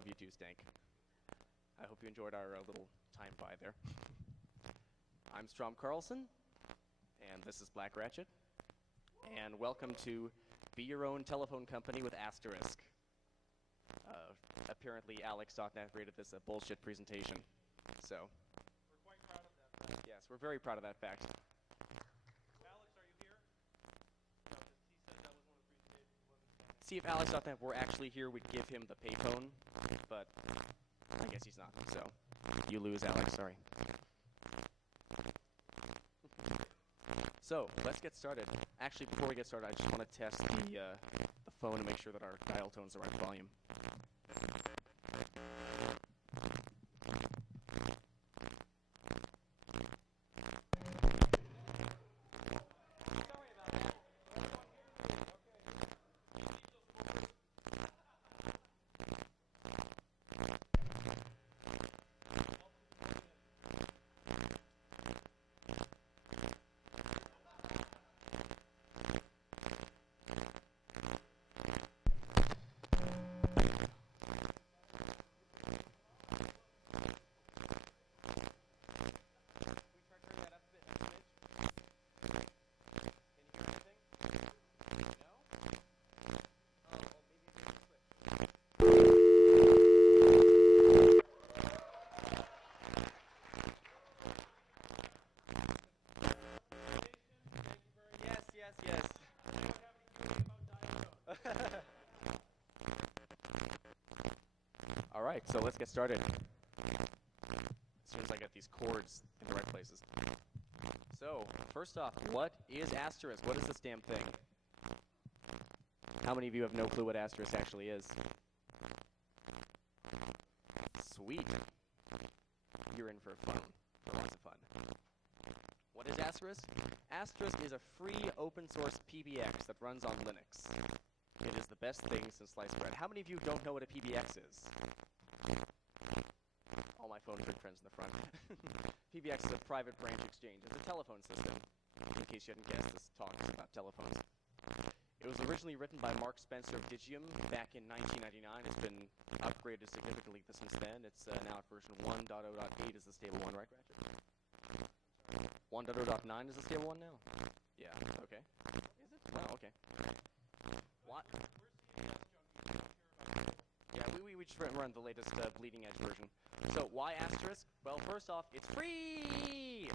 love you too, Stank. I hope you enjoyed our little time by there. I'm Strom Carlson, and this is Black Ratchet. And welcome to Be Your Own Telephone Company with Asterisk. Apparently, Alex.net rated this a bullshit presentation. So, we're quite proud of that fact. Yes, we're very proud of that fact. Alex, are you here? No, he said that was one of the presentations. See, if Alex.net were actually here, we'd give him the payphone, but I guess he's not, so you lose, Alex, sorry. So, let's get started. Actually, before we get started, I just want to test the phone to make sure that our dial tone's the right volume. All right, so let's get started. As soon as I get these chords in the right places. So, first off, what is Asterisk? What is this damn thing? How many of you have no clue what Asterisk actually is? Sweet. You're in for fun, for lots of fun. What is Asterisk? Asterisk is a free open source PBX that runs on Linux. It is the best thing since sliced bread. How many of you don't know what a PBX is? All my phone good friends in the front. PBX is a private branch exchange. It's a telephone system. In case you hadn't guessed, this talk is about telephones. It was originally written by Mark Spencer of Digium back in 1999. It's been upgraded significantly since then. It's now at version 1.0.8 is the stable one, right, Ratchet? 1.0.9 is the stable one now? Yeah, okay. Is it? Oh, okay. What? Yeah, we just run the latest bleeding edge version. So, why Asterisk? Well, first off, it's free!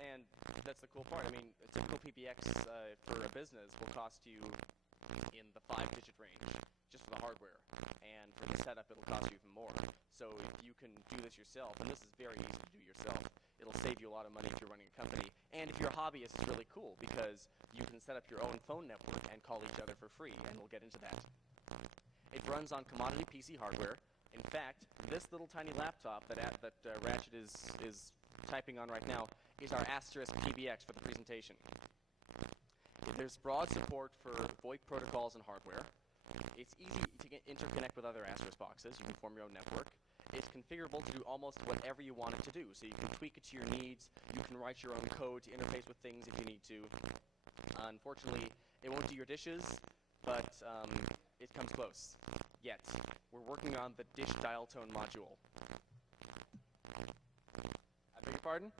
And that's the cool part. I mean, a typical PBX for a business will cost you in the 5-digit range, just for the hardware. And for the setup, it'll cost you even more. So if you can do this yourself, and this is very easy to do yourself, it'll save you a lot of money if you're running a company. And if you're a hobbyist, it's really cool, because you can set up your own phone network and call each other for free, and we'll get into that. It runs on commodity PC hardware. In fact, this little tiny laptop that Ratchet is typing on right now is our Asterisk PBX for the presentation. There's broad support for VoIP protocols and hardware. It's easy to interconnect with other Asterisk boxes. You can form your own network. It's configurable to do almost whatever you want it to do. So you can tweak it to your needs. You can write your own code to interface with things if you need to. Unfortunately, it won't do your dishes, but it comes close. Yet, we're working on the dish dial tone module. I beg your pardon?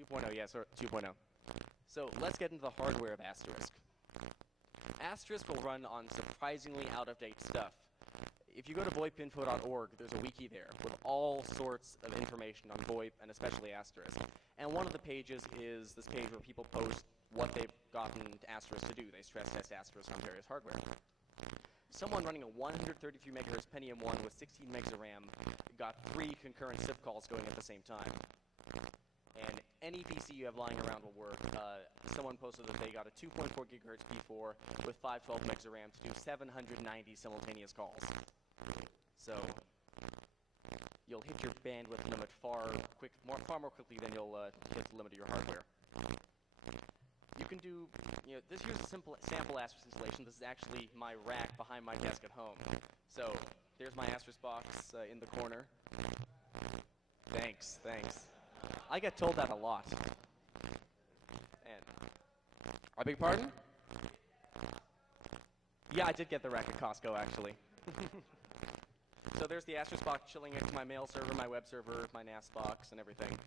2.0, yes, or 2.0. So let's get into the hardware of Asterisk. Asterisk will run on surprisingly out-of-date stuff. If you go to voipinfo.org, there's a wiki there with all sorts of information on VoIP and especially Asterisk. And one of the pages is this page where people post what they've gotten Asterisk to do. They stress test Asterisk on various hardware. Someone running a 133 megahertz Pentium 1 with 16 megs of RAM got 3 concurrent SIP calls going at the same time. And any PC you have lying around will work. Someone posted that they got a 2.4 gigahertz P4 with 512 megs of RAM to do 790 simultaneous calls. So you'll hit your bandwidth limit far more quickly than you'll hit the limit of your hardware. You can do, here's a simple sample Asterisk installation. This is actually my rack behind my desk at home. So there's my Asterisk box in the corner. Thanks. I get told that a lot. And I beg your pardon? Yeah, I did get the rack at Costco, actually. So there's the Asterisk box chilling next to my mail server, my web server, my NAS box, and everything.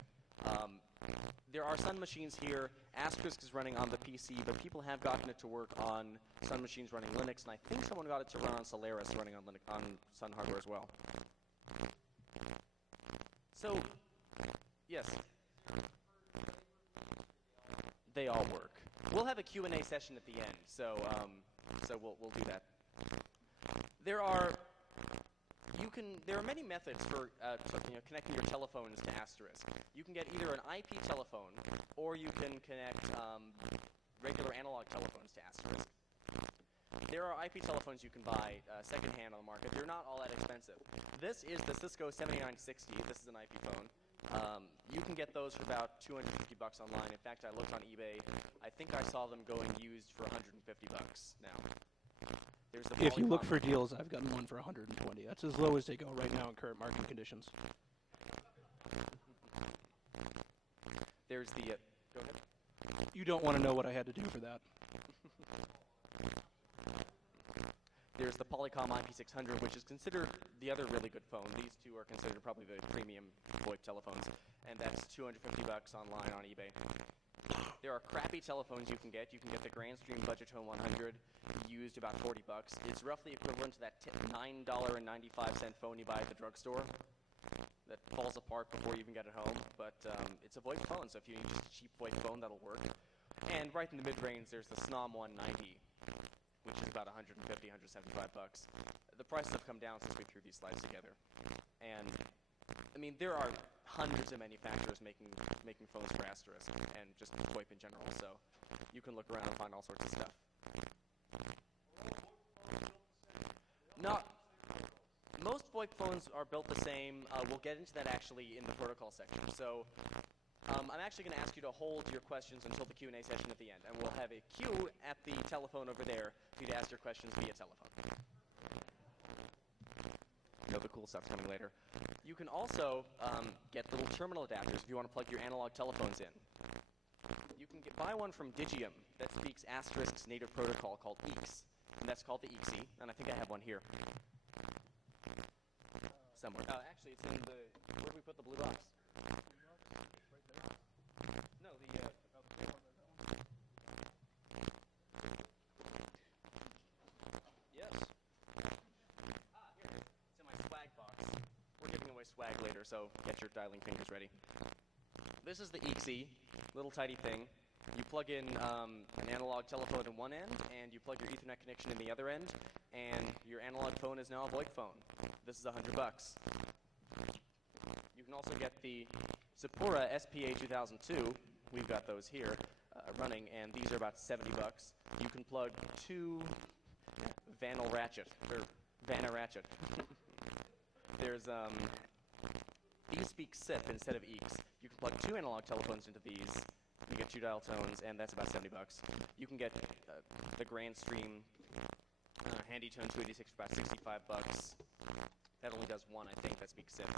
There are Sun machines here. Asterisk is running on the PC, but people have gotten it to work on Sun machines running Linux, and I think someone got it to run on Solaris running on Linux, on Sun hardware as well. So, yes. They all work. We'll have a Q&A session at the end, so we'll do that. There are many methods for connecting your telephones to Asterisk. You can get either an IP telephone, or you can connect regular analog telephones to Asterisk. There are IP telephones you can buy secondhand on the market. They're not all that expensive. This is the Cisco 7960. This is an IP phone. You can get those for about $250 online. In fact, I looked on eBay. I think I saw them going used for $150 now. If you look for deals, I've gotten one for 120. That's as low as they go right now in current market conditions. There's the... go ahead. You don't want to know what I had to do for that. There's the Polycom IP600, which is considered the other really good phone. These two are considered probably the premium VoIP telephones, and that's $250 online on eBay. There are crappy telephones you can get. You can get the Grandstream Budgetone 100, used about $40. It's roughly equivalent to that $9.95 phone you buy at the drugstore that falls apart before you even get it home. But it's a VoIP phone, so if you need just a cheap VoIP phone, that'll work. And right in the mid-range, there's the Strom 190, which is about $150, $175. The prices have come down since we threw these slides together. And, I mean, there are hundreds of manufacturers making phones for Asterisk, and just VoIP in general, so you can look around and find all sorts of stuff. Most VoIP phones are built the same. We'll get into that actually in the protocol section. So I'm actually going to ask you to hold your questions until the Q&A session at the end, and we'll have a queue at the telephone over there for you to ask your questions via telephone. You know, the cool stuff's coming later. You can also get little terminal adapters if you want to plug your analog telephones in. You can buy one from Digium that speaks Asterisk's native protocol called EEX, and that's called the EEXI, and I think I have one here. Somewhere. Actually, it's in the... where did we put the blue box? No, the... yes. Here. It's in my swag box. We're giving away swag later, so get your dialing fingers ready. This is the EEXI, little tiny thing. You plug in an analog telephone in one end, and you plug your Ethernet connection in the other end, and your analog phone is now a VoIP phone. This is $100. You can also get the Sapura SPA 2002. We've got those here running, and these are about $70. You can plug two Ratchet. There's these speak SIP instead of EEX. You can plug two analog telephones into these. You get two dial tones, and that's about $70. You can get the Grandstream Handytone 286 for about $65. That only does one, I think, that speaks SIP.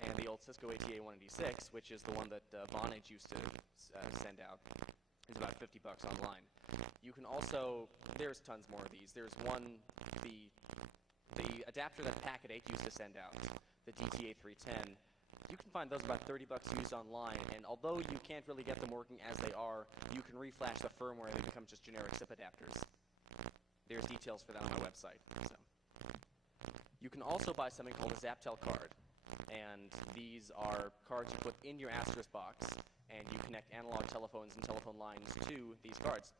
And the old Cisco ATA 186, which is the one that Vonage used to send out, is about $50 online. You can also, there's tons more of these. There's one, the adapter that Packet 8 used to send out, the DTA 310. You can find those about $30 used online, and although you can't really get them working as they are, you can reflash the firmware and they become just generic SIP adapters. There's details for that on my website. So. You can also buy something called a Zaptel card, and these are cards you put in your Asterisk box, and you connect analog telephones and telephone lines to these cards.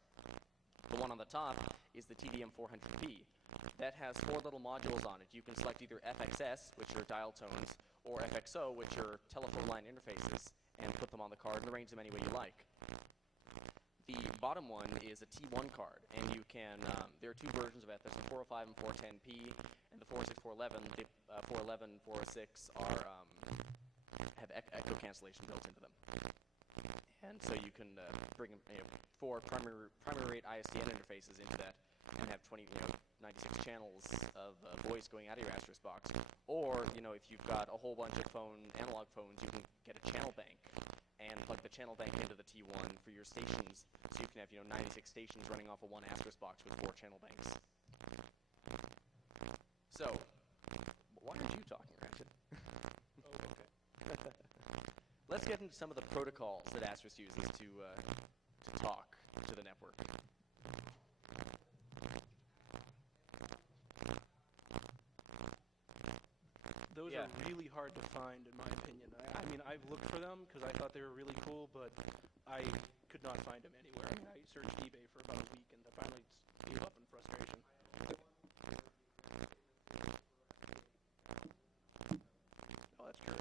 The one on the top is the TDM400P. That has 4 little modules on it. You can select either FXS, which are dial tones, or FXO, which are telephone line interfaces, and put them on the card and arrange them any way you like. The bottom one is a T1 card, and you can, there are 2 versions of it. There's the 405 and 410P, and the 406, 411. The 411 and 406 are, have echo cancellation built into them. And so you can bring 4 primary rate ISDN interfaces into that, and have 96 channels of voice going out of your Asterisk box. Or, if you've got a whole bunch of analog phones, you can get a channel bank and plug the channel bank into the T1 for your stations, so you can have 96 stations running off of one Asterisk box with 4 channel banks. So, why aren't you talking, Ratchet? Oh, okay. Let's get into some of the protocols that Asterisk uses to talk to the network. Those Yeah. are really hard to find, in my opinion. I mean, I've looked for them because I thought they were really cool, but I could not find them anywhere. I mean, I searched eBay for about a week, and I finally gave up in frustration. Oh, that's true.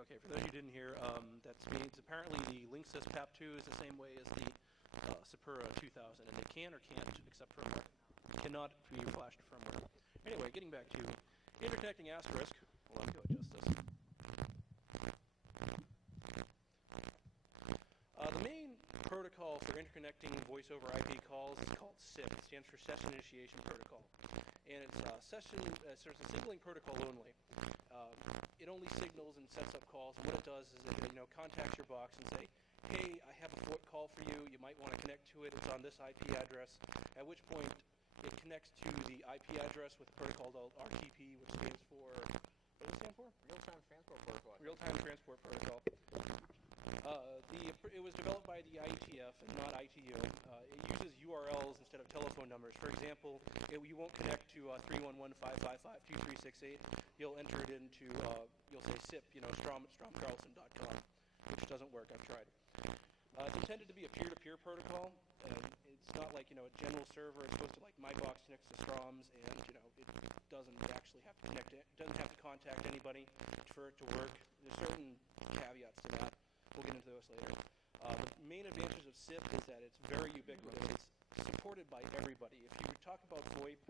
Okay, for those who didn't hear, that means apparently the Linksys PAP2 is the same way as the Sapura 2000, and they can or can't accept firmware. Cannot be flashed firmware. Anyway, getting back to interconnecting Asterisk. Hold on, go adjust this. The main protocol for interconnecting voice over IP calls is called SIP. It stands for Session Initiation Protocol. And it's sort of a signaling protocol only. It only signals and sets up calls. And what it does is it contacts your box and say, hey, I have a VoIP call for you. You might want to connect to it. It's on this IP address. At which point, it connects to the IP address with a protocol called RTP, which stands for, what does it stand for? Real-time transport protocol. Real-time transport protocol. It was developed by the IETF and not ITU. It uses URLs instead of telephone numbers. For example, you won't connect to 311-555-2368. You'll enter it into, you'll say SIP, Strom at stromcarlsom.com, which doesn't work. I've tried. It's intended to be a peer-to-peer protocol. It's not like, a general server. It's supposed to, like, my box connects to Strom's, and, it doesn't actually have to connect it. It doesn't have to contact anybody for it to work. There's certain caveats to that. We'll get into those later. The main advantage of SIP is that it's very ubiquitous. It's supported by everybody. If you talk about VoIP,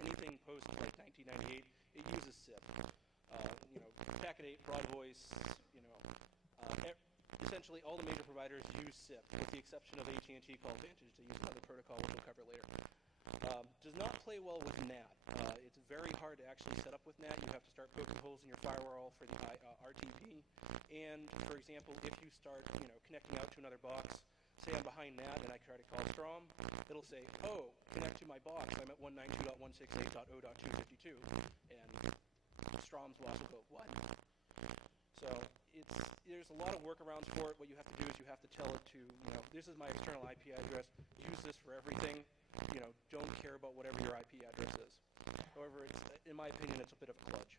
anything post, like, 1998, it uses SIP. Packet 8, Broad Voice, essentially all the major providers use SIP, with the exception of AT&T called Vantage. They use another protocol, which we'll cover later. Does not play well with NAT. It's very hard to actually set up with NAT. You have to start poking holes in your firewall for the RTP. And, for example, if you start connecting out to another box, say I'm behind NAT and I try to call Strom, it'll say, oh, connect to my box. I'm at 192.168.0.252. And Strom's boss will go, what? So there's a lot of workarounds for it. What you have to do is you have to tell it to, this is my external IP address. Use this for everything. Don't care about whatever your IP address is. However, in my opinion, it's a bit of a kludge.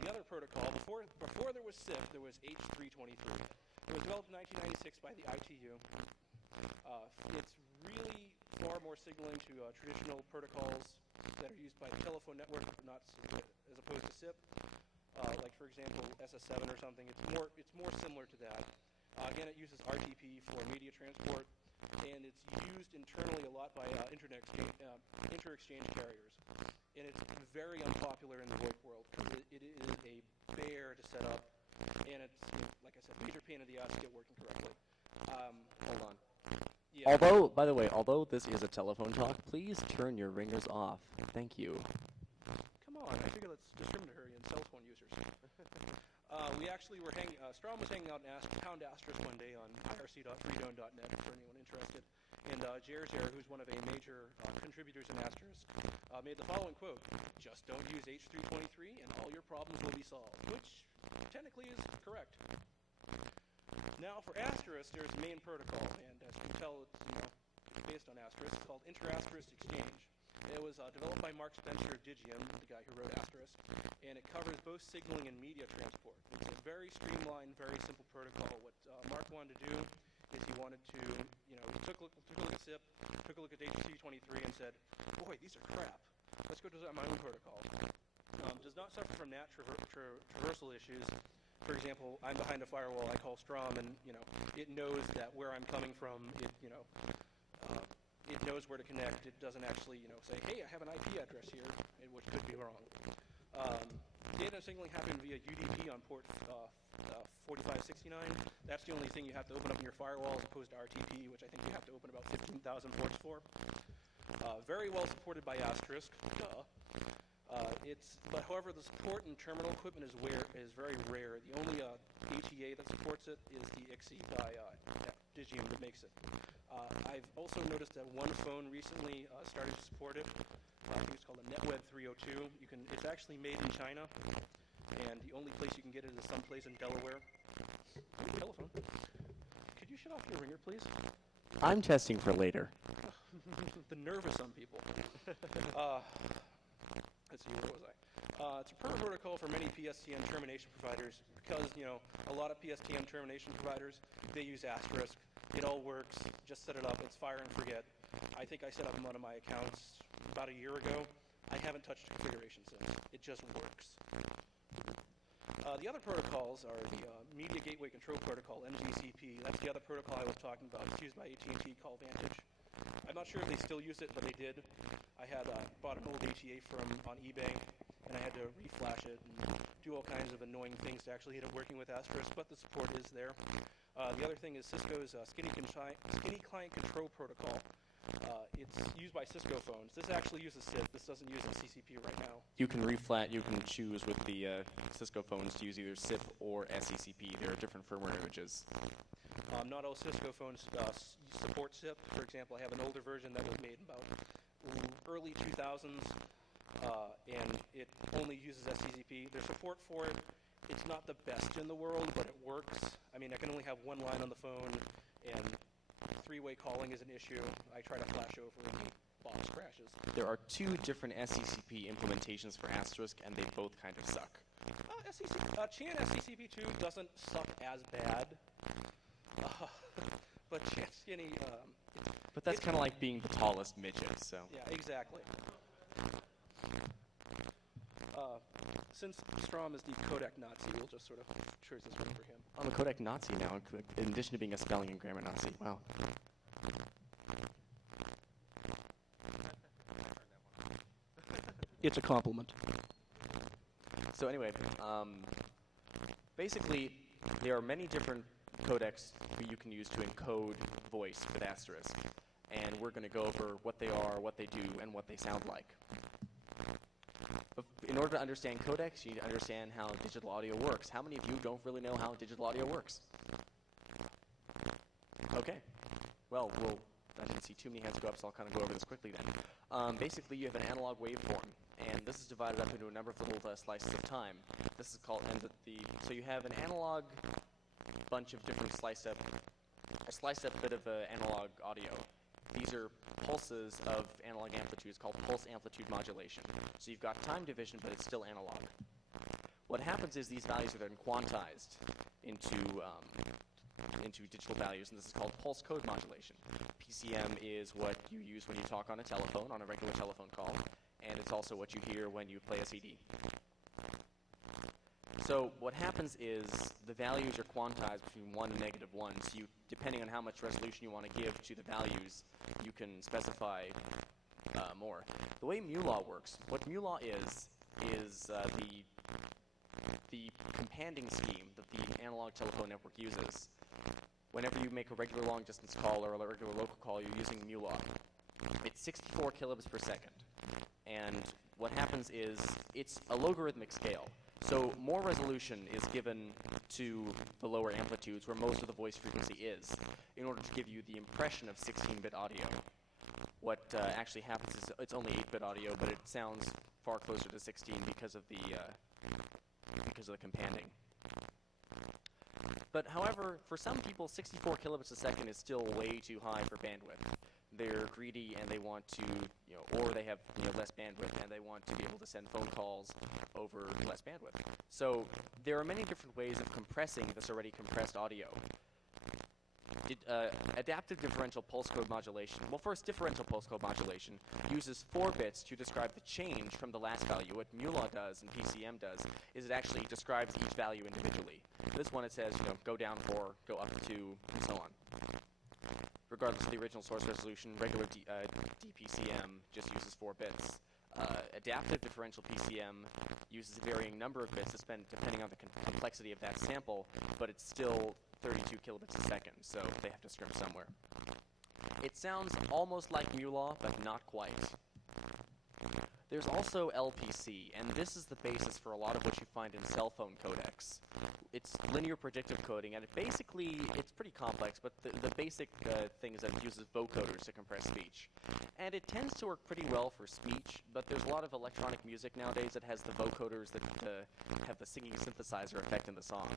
The other protocol, before there was SIP, there was H323. It was developed in 1996 by the ITU. It's really far more signaling to traditional protocols that are used by the telephone network, not as opposed to SIP. Like, for example, SS7 or something. It's more similar to that. Again, it uses RTP for media transport, and it's used internally a lot by inter-exchange carriers. And it's very unpopular in the VoIP world because it is a bear to set up, and it's, like I said, major pain in the ass to get working correctly. Hold on. Yeah. By the way, although this is a telephone talk, please turn your ringers off. Thank you. Come on, I figure that's discriminatory in cell phone users. We actually were Strom was hanging out in Pound Asterisk one day on irc.freedone.net for anyone interested. And Jerzer, who's one of a major contributors in Asterisk, made the following quote: "Just don't use H323 and all your problems will be solved," which technically is correct. Now for Asterisk, there's a main protocol, and as you can tell, it's based on Asterisk, called Inter-Asterisk Exchange. It was developed by Mark Spencer of Digium, the guy who wrote Asterisk, and it covers both signaling and media transport. It's a very streamlined, very simple protocol. What Mark wanted to do is he wanted to, took a look at SIP, took a look at H323 and said, boy, these are crap. Let's go design my own protocol. Does not suffer from NAT traversal issues. For example, I'm behind a firewall, I call Strom, and it knows that where I'm coming from, it knows where to connect. It doesn't actually, say, hey, I have an IP address here, which could be wrong. Data signaling happened via UDP on port 4569. That's the only thing you have to open up in your firewall as opposed to RTP, which I think you have to open about 15,000 ports for. Very well supported by Asterisk. Duh. However, the support in terminal equipment is very rare. The only HEA that supports it is the IXI by Digium that makes it. I've also noticed that one phone recently started to support it. I think it's called a NetWeb 302. It's actually made in China, and the only place you can get it is someplace in Delaware. Telephone. Could you shut off your ringer, please? I'm testing for later. The nerve of some people. Let's see, where was I? It's a per protocol for many PSTN termination providers because, a lot of PSTN termination providers, they use Asterisk. It all works. Just set it up. It's fire and forget. I think I set up one of my accounts about a year ago. I haven't touched configuration since. It just works. The other protocols are the Media Gateway Control Protocol, MGCP. That's the other protocol I was talking about. It's used by AT&T called Vantage. I'm not sure if they still use it, but they did. I had bought an old HEA on eBay, and I had to reflash it and do all kinds of annoying things to actually get it working with Asterisk, but the support is there. The other thing is Cisco's Skinny Client Control Protocol. It's used by Cisco phones. This actually uses SIP. This doesn't use CCP right now. You can choose with the Cisco phones to use either SIP or SCCP. There are different firmware images. Not all Cisco phones support SIP. For example, I have an older version that was made in about early 2000s, and it only uses SCCP. There's support for it. It's not the best in the world, but it works. I mean, I can only have one line on the phone, and three-way calling is an issue. I try to flash over and the box crashes. There are two different SCCP implementations for Asterisk, and they both kind of suck. Chan SCCP2 doesn't suck as bad, but Chan Skinny... but that's kind of like being the tallest midget, so... Yeah, exactly. Since Strom is the codec Nazi, we'll just sort of choose this one for him. I'm a codec Nazi now, in addition to being a spelling and grammar Nazi. Wow. It's a compliment. So anyway, basically, there are many different codecs that you can use to encode voice with Asterisk. And we're going to go over what they are, what they do, and what they sound like. But in order to understand codecs, you need to understand how digital audio works. How many of you don't really know how digital audio works? Okay. Well, I didn't see too many hands go up, so I'll kind of go over this quickly then. Basically, you have an analog waveform, and this is divided up into a number of little slices of time. This is called, so you have an analog bunch of different sliced up bit of analog audio. These are pulses of analog amplitudes called pulse amplitude modulation. So you've got time division, but it's still analog. What happens is these values are then quantized into digital values, and this is called pulse code modulation. PCM is what you use when you talk on a telephone, on a regular telephone call, and it's also what you hear when you play a CD. So what happens is the values are quantized between 1 and -1. So depending on how much resolution you want to give to the values, you can specify more. The way mu-law works, what mu-law is the companding scheme that the analog telephone network uses. Whenever you make a regular long-distance call or a regular local call, you're using mu-law. It's 64 kilobits per second. And what happens is it's a logarithmic scale. So more resolution is given to the lower amplitudes where most of the voice frequency is in order to give you the impression of 16-bit audio. What actually happens is it's only 8-bit audio, but it sounds far closer to 16 because of the companding. But however, for some people, 64 kilobits a second is still way too high for bandwidth. They're greedy and they want to, or they have less bandwidth and they want to be able to send phone calls over less bandwidth. So there are many different ways of compressing this already compressed audio. Adaptive differential pulse code modulation. Well, first, differential pulse code modulation uses 4 bits to describe the change from the last value. What mu-law does and PCM does is it actually describes each value individually. This one, it says, go down 4, go up 2, and so on. Regardless of the original source resolution, regular DPCM just uses 4 bits. Adaptive differential PCM uses a varying number of bits depending on the complexity of that sample, but it's still 32 kilobits a second, so they have to scrimp somewhere. It sounds almost like mu-law, but not quite. There's also LPC, and this is the basis for a lot of what you find in cell phone codecs. It's linear predictive coding, and it's pretty complex, but the basic thing is that it uses vocoders to compress speech. And it tends to work pretty well for speech, but there's a lot of electronic music nowadays that has the vocoders that have the singing synthesizer effect in the song.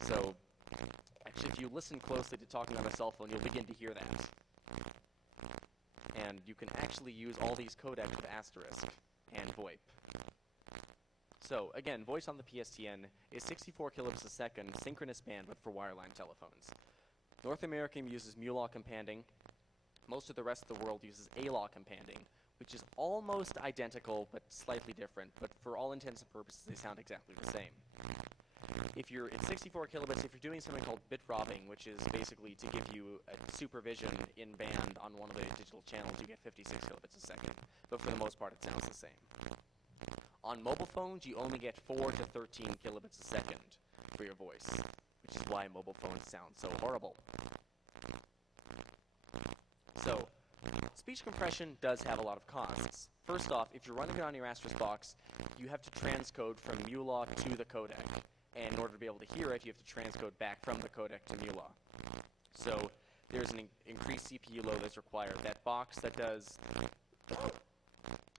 So, actually, if you listen closely to talking on a cell phone, you'll begin to hear that. And you can actually use all these codecs with Asterisk and VoIP. So, again, voice on the PSTN is 64 kilobits a second synchronous bandwidth for wireline telephones. North America uses MULA companding. Most of the rest of the world uses ALA companding, which is almost identical but slightly different, but for all intents and purposes they sound exactly the same. It's 64 kilobits if you're doing something called bit robbing, which is basically to give you a supervision in band on one of the digital channels, you get 56 kilobits a second. But for the most part, it sounds the same. On mobile phones, you only get 4 to 13 kilobits a second for your voice, which is why mobile phones sound so horrible. So, speech compression does have a lot of costs. First off, if you're running it on your Asterisk box, you have to transcode from MULA to the codec. And in order to be able to hear it, you have to transcode back from the codec to MULA. So there's an increased CPU load that's required. That box that does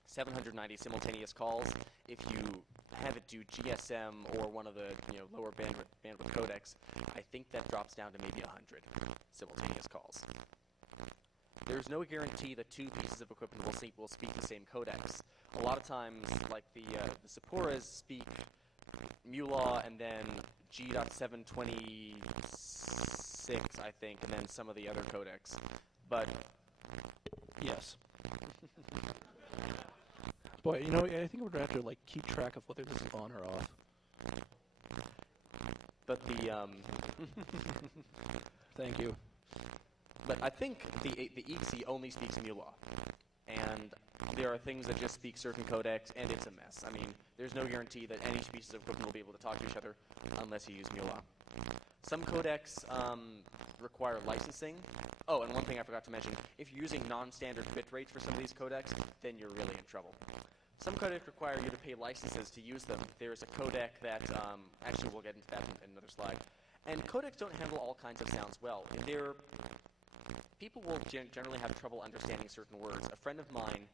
790 simultaneous calls, if you have it do GSM or one of the lower bandwidth codecs, I think that drops down to maybe 100 simultaneous calls. There's no guarantee that two pieces of equipment will speak the same codecs. A lot of times, like the Sapuras speak MULA and then G.726, I think, and then some of the other codecs. But Yes. Boy, I think we're going to have to keep track of whether this is on or off. But Thank you. But I think the EXE only speaks MULA, and there are things that just speak certain codecs, and it's a mess. I mean, there's no guarantee that any pieces of equipment will be able to talk to each other unless you use MULA. Some codecs require licensing. Oh, and one thing I forgot to mention, if you're using non-standard bit rates for some of these codecs, then you're really in trouble. Some codecs require you to pay licenses to use them. There's a codec that, actually we'll get into that in another slide. And codecs don't handle all kinds of sounds well. People will generally have trouble understanding certain words. A friend of mine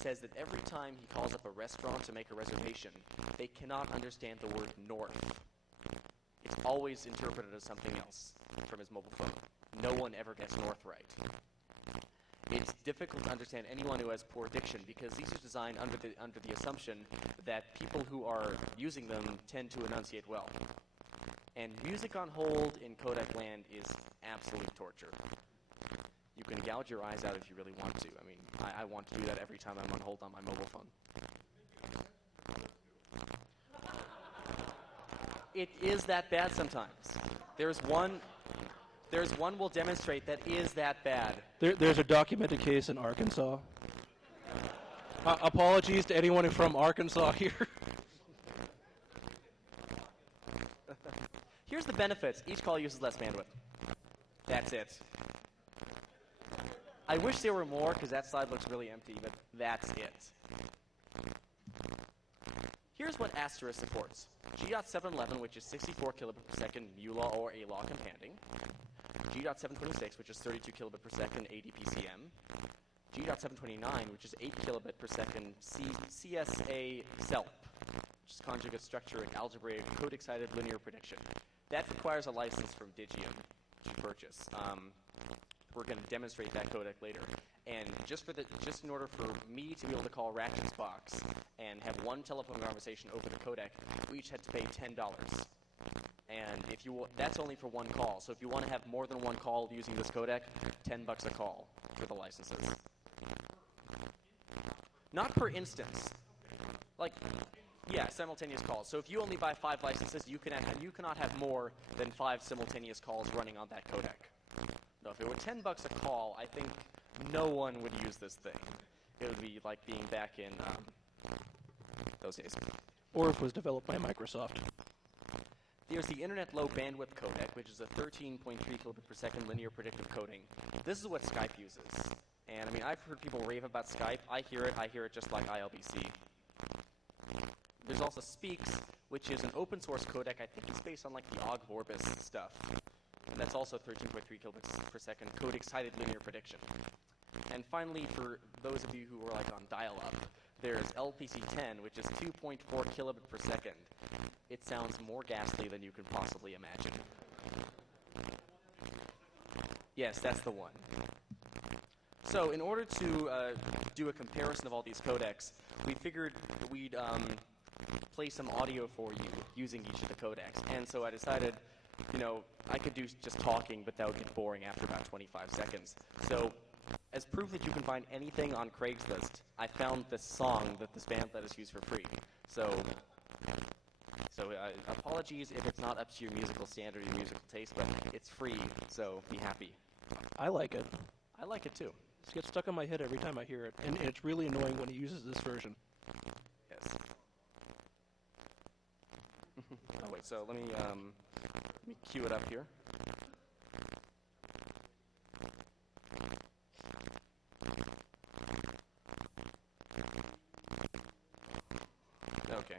says that every time he calls up a restaurant to make a reservation, they cannot understand the word north. It's always interpreted as something else from his mobile phone. No one ever gets north right. It's difficult to understand anyone who has poor diction because these are designed under the assumption that people who are using them tend to enunciate well. And music on hold in codec land is absolute torture. You can gouge your eyes out if you really want to. I mean, I want to do that every time I'm on hold on my mobile phone. It is that bad sometimes. There's one we'll demonstrate that is that bad. There's a documented case in Arkansas. Apologies to anyone from Arkansas here. Here's the benefits. Each call uses less bandwidth. That's it. I wish there were more because that slide looks really empty, but that's it. Here's what Asterisk supports. G.711, which is 64 kilobit per second MULA or ALA companding. G.726, which is 32 kilobit per second ADPCM. G.729, which is 8 kilobit per second CSA SELP, which is conjugate structure and algebraic code-excited linear prediction. That requires a license from Digium to purchase. We're going to demonstrate that codec later. And just in order for me to be able to call Ratchet's box and have one telephone conversation over the codec, we each had to pay $10. And that's only for one call. So if you want to have more than one call using this codec, $10 a call for the licenses. Not per instance. Simultaneous calls. So if you only buy 5 licenses, you cannot have more than 5 simultaneous calls running on that codec. No, if it were $10 a call, I think no one would use this thing. It would be like being back in those days. Or if it was developed by Microsoft. There's the Internet Low Bandwidth Codec, which is a 13.3 kilobit per second linear predictive coding. This is what Skype uses. And I mean, I've heard people rave about Skype. I hear it just like ILBC. There's also Speaks, which is an open source codec. I think it's based on like the Og Vorbis stuff. And that's also 13.3 kilobits per second code excited linear prediction. And finally, for those of you who are like on dial-up, there's LPC10, which is 2.4 kilobit per second. It sounds more ghastly than you can possibly imagine. Yes, that's the one. So in order to do a comparison of all these codecs, we figured we'd play some audio for you using each of the codecs. And so I decided, you know, I could do just talking, but that would get boring after about 25 seconds. So as proof that you can find anything on Craigslist, I found this song that this band let us use for free. So apologies if it's not up to your musical standard or your musical taste, but it's free, so be happy. I like it. I like it too. It gets stuck in my head every time I hear it, and it's really annoying when he uses this version. Yes. Oh wait, so let me cue it up here. Okay.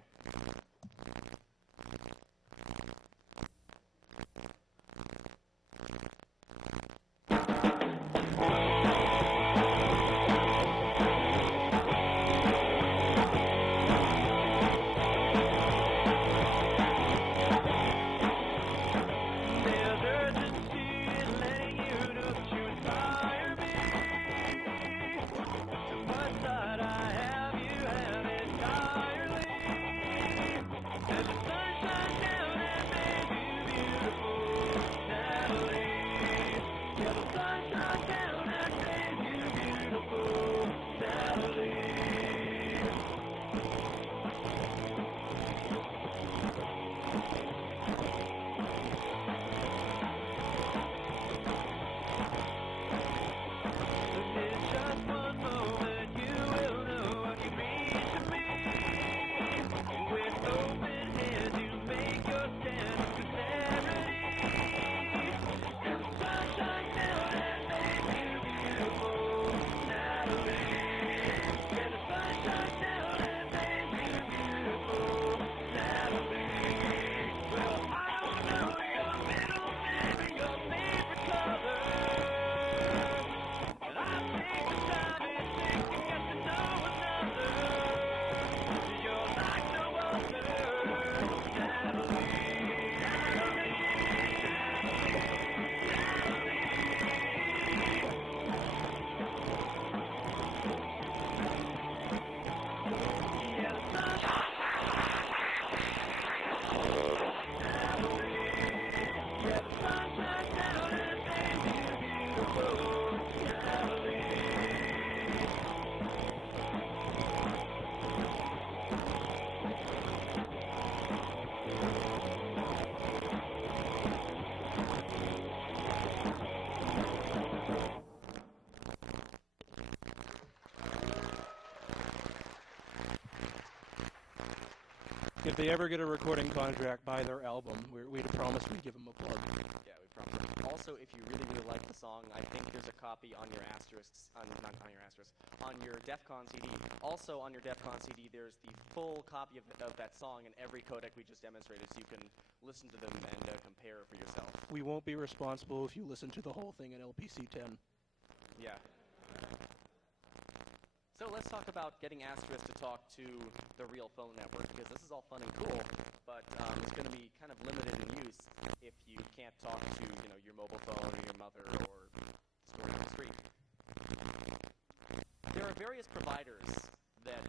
If they ever get a recording contract, buy their album. We'd promise we'd give them a plug. Yeah, we promise. Also, if you really, really like the song, I think there's a copy on your Asterisks, not on your Asterisk, on your DEF CON CD. Also, on your DEF CON CD, there's the full copy of that song in every codec we just demonstrated, so you can listen to them and compare for yourself. We won't be responsible if you listen to the whole thing in LPC10. Yeah. So let's talk about getting Asterisk to talk to the real phone network, because this is all fun and cool, but it's going to be kind of limited in use if you can't talk to, you know, your mobile phone or your mother or store on the street. There are various providers that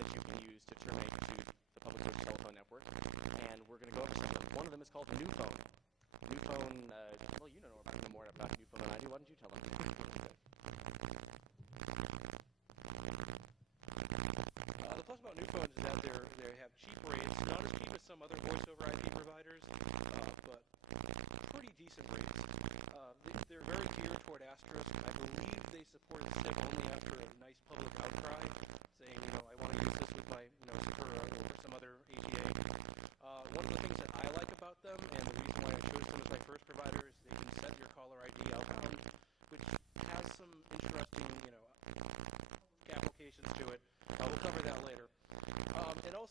you can use to terminate to the public switch telephone network, and we're going to go over some of them. One of them is called New Phone. New Phone, well, you know more about New Phone than I do. Why don't you tell them? The plus about new phones is that they have cheap rates, not as cheap as some other voice over IP providers, but pretty decent rates. They're very geared toward Asterisk. I believe they support the stick only after a nice public outcry, saying, you know, I want to use this with my, you know, Super or some other ATA. One of the things that I like about them, and the reason why I chose them as my first provider, is they can set your caller ID outbound, which has some interesting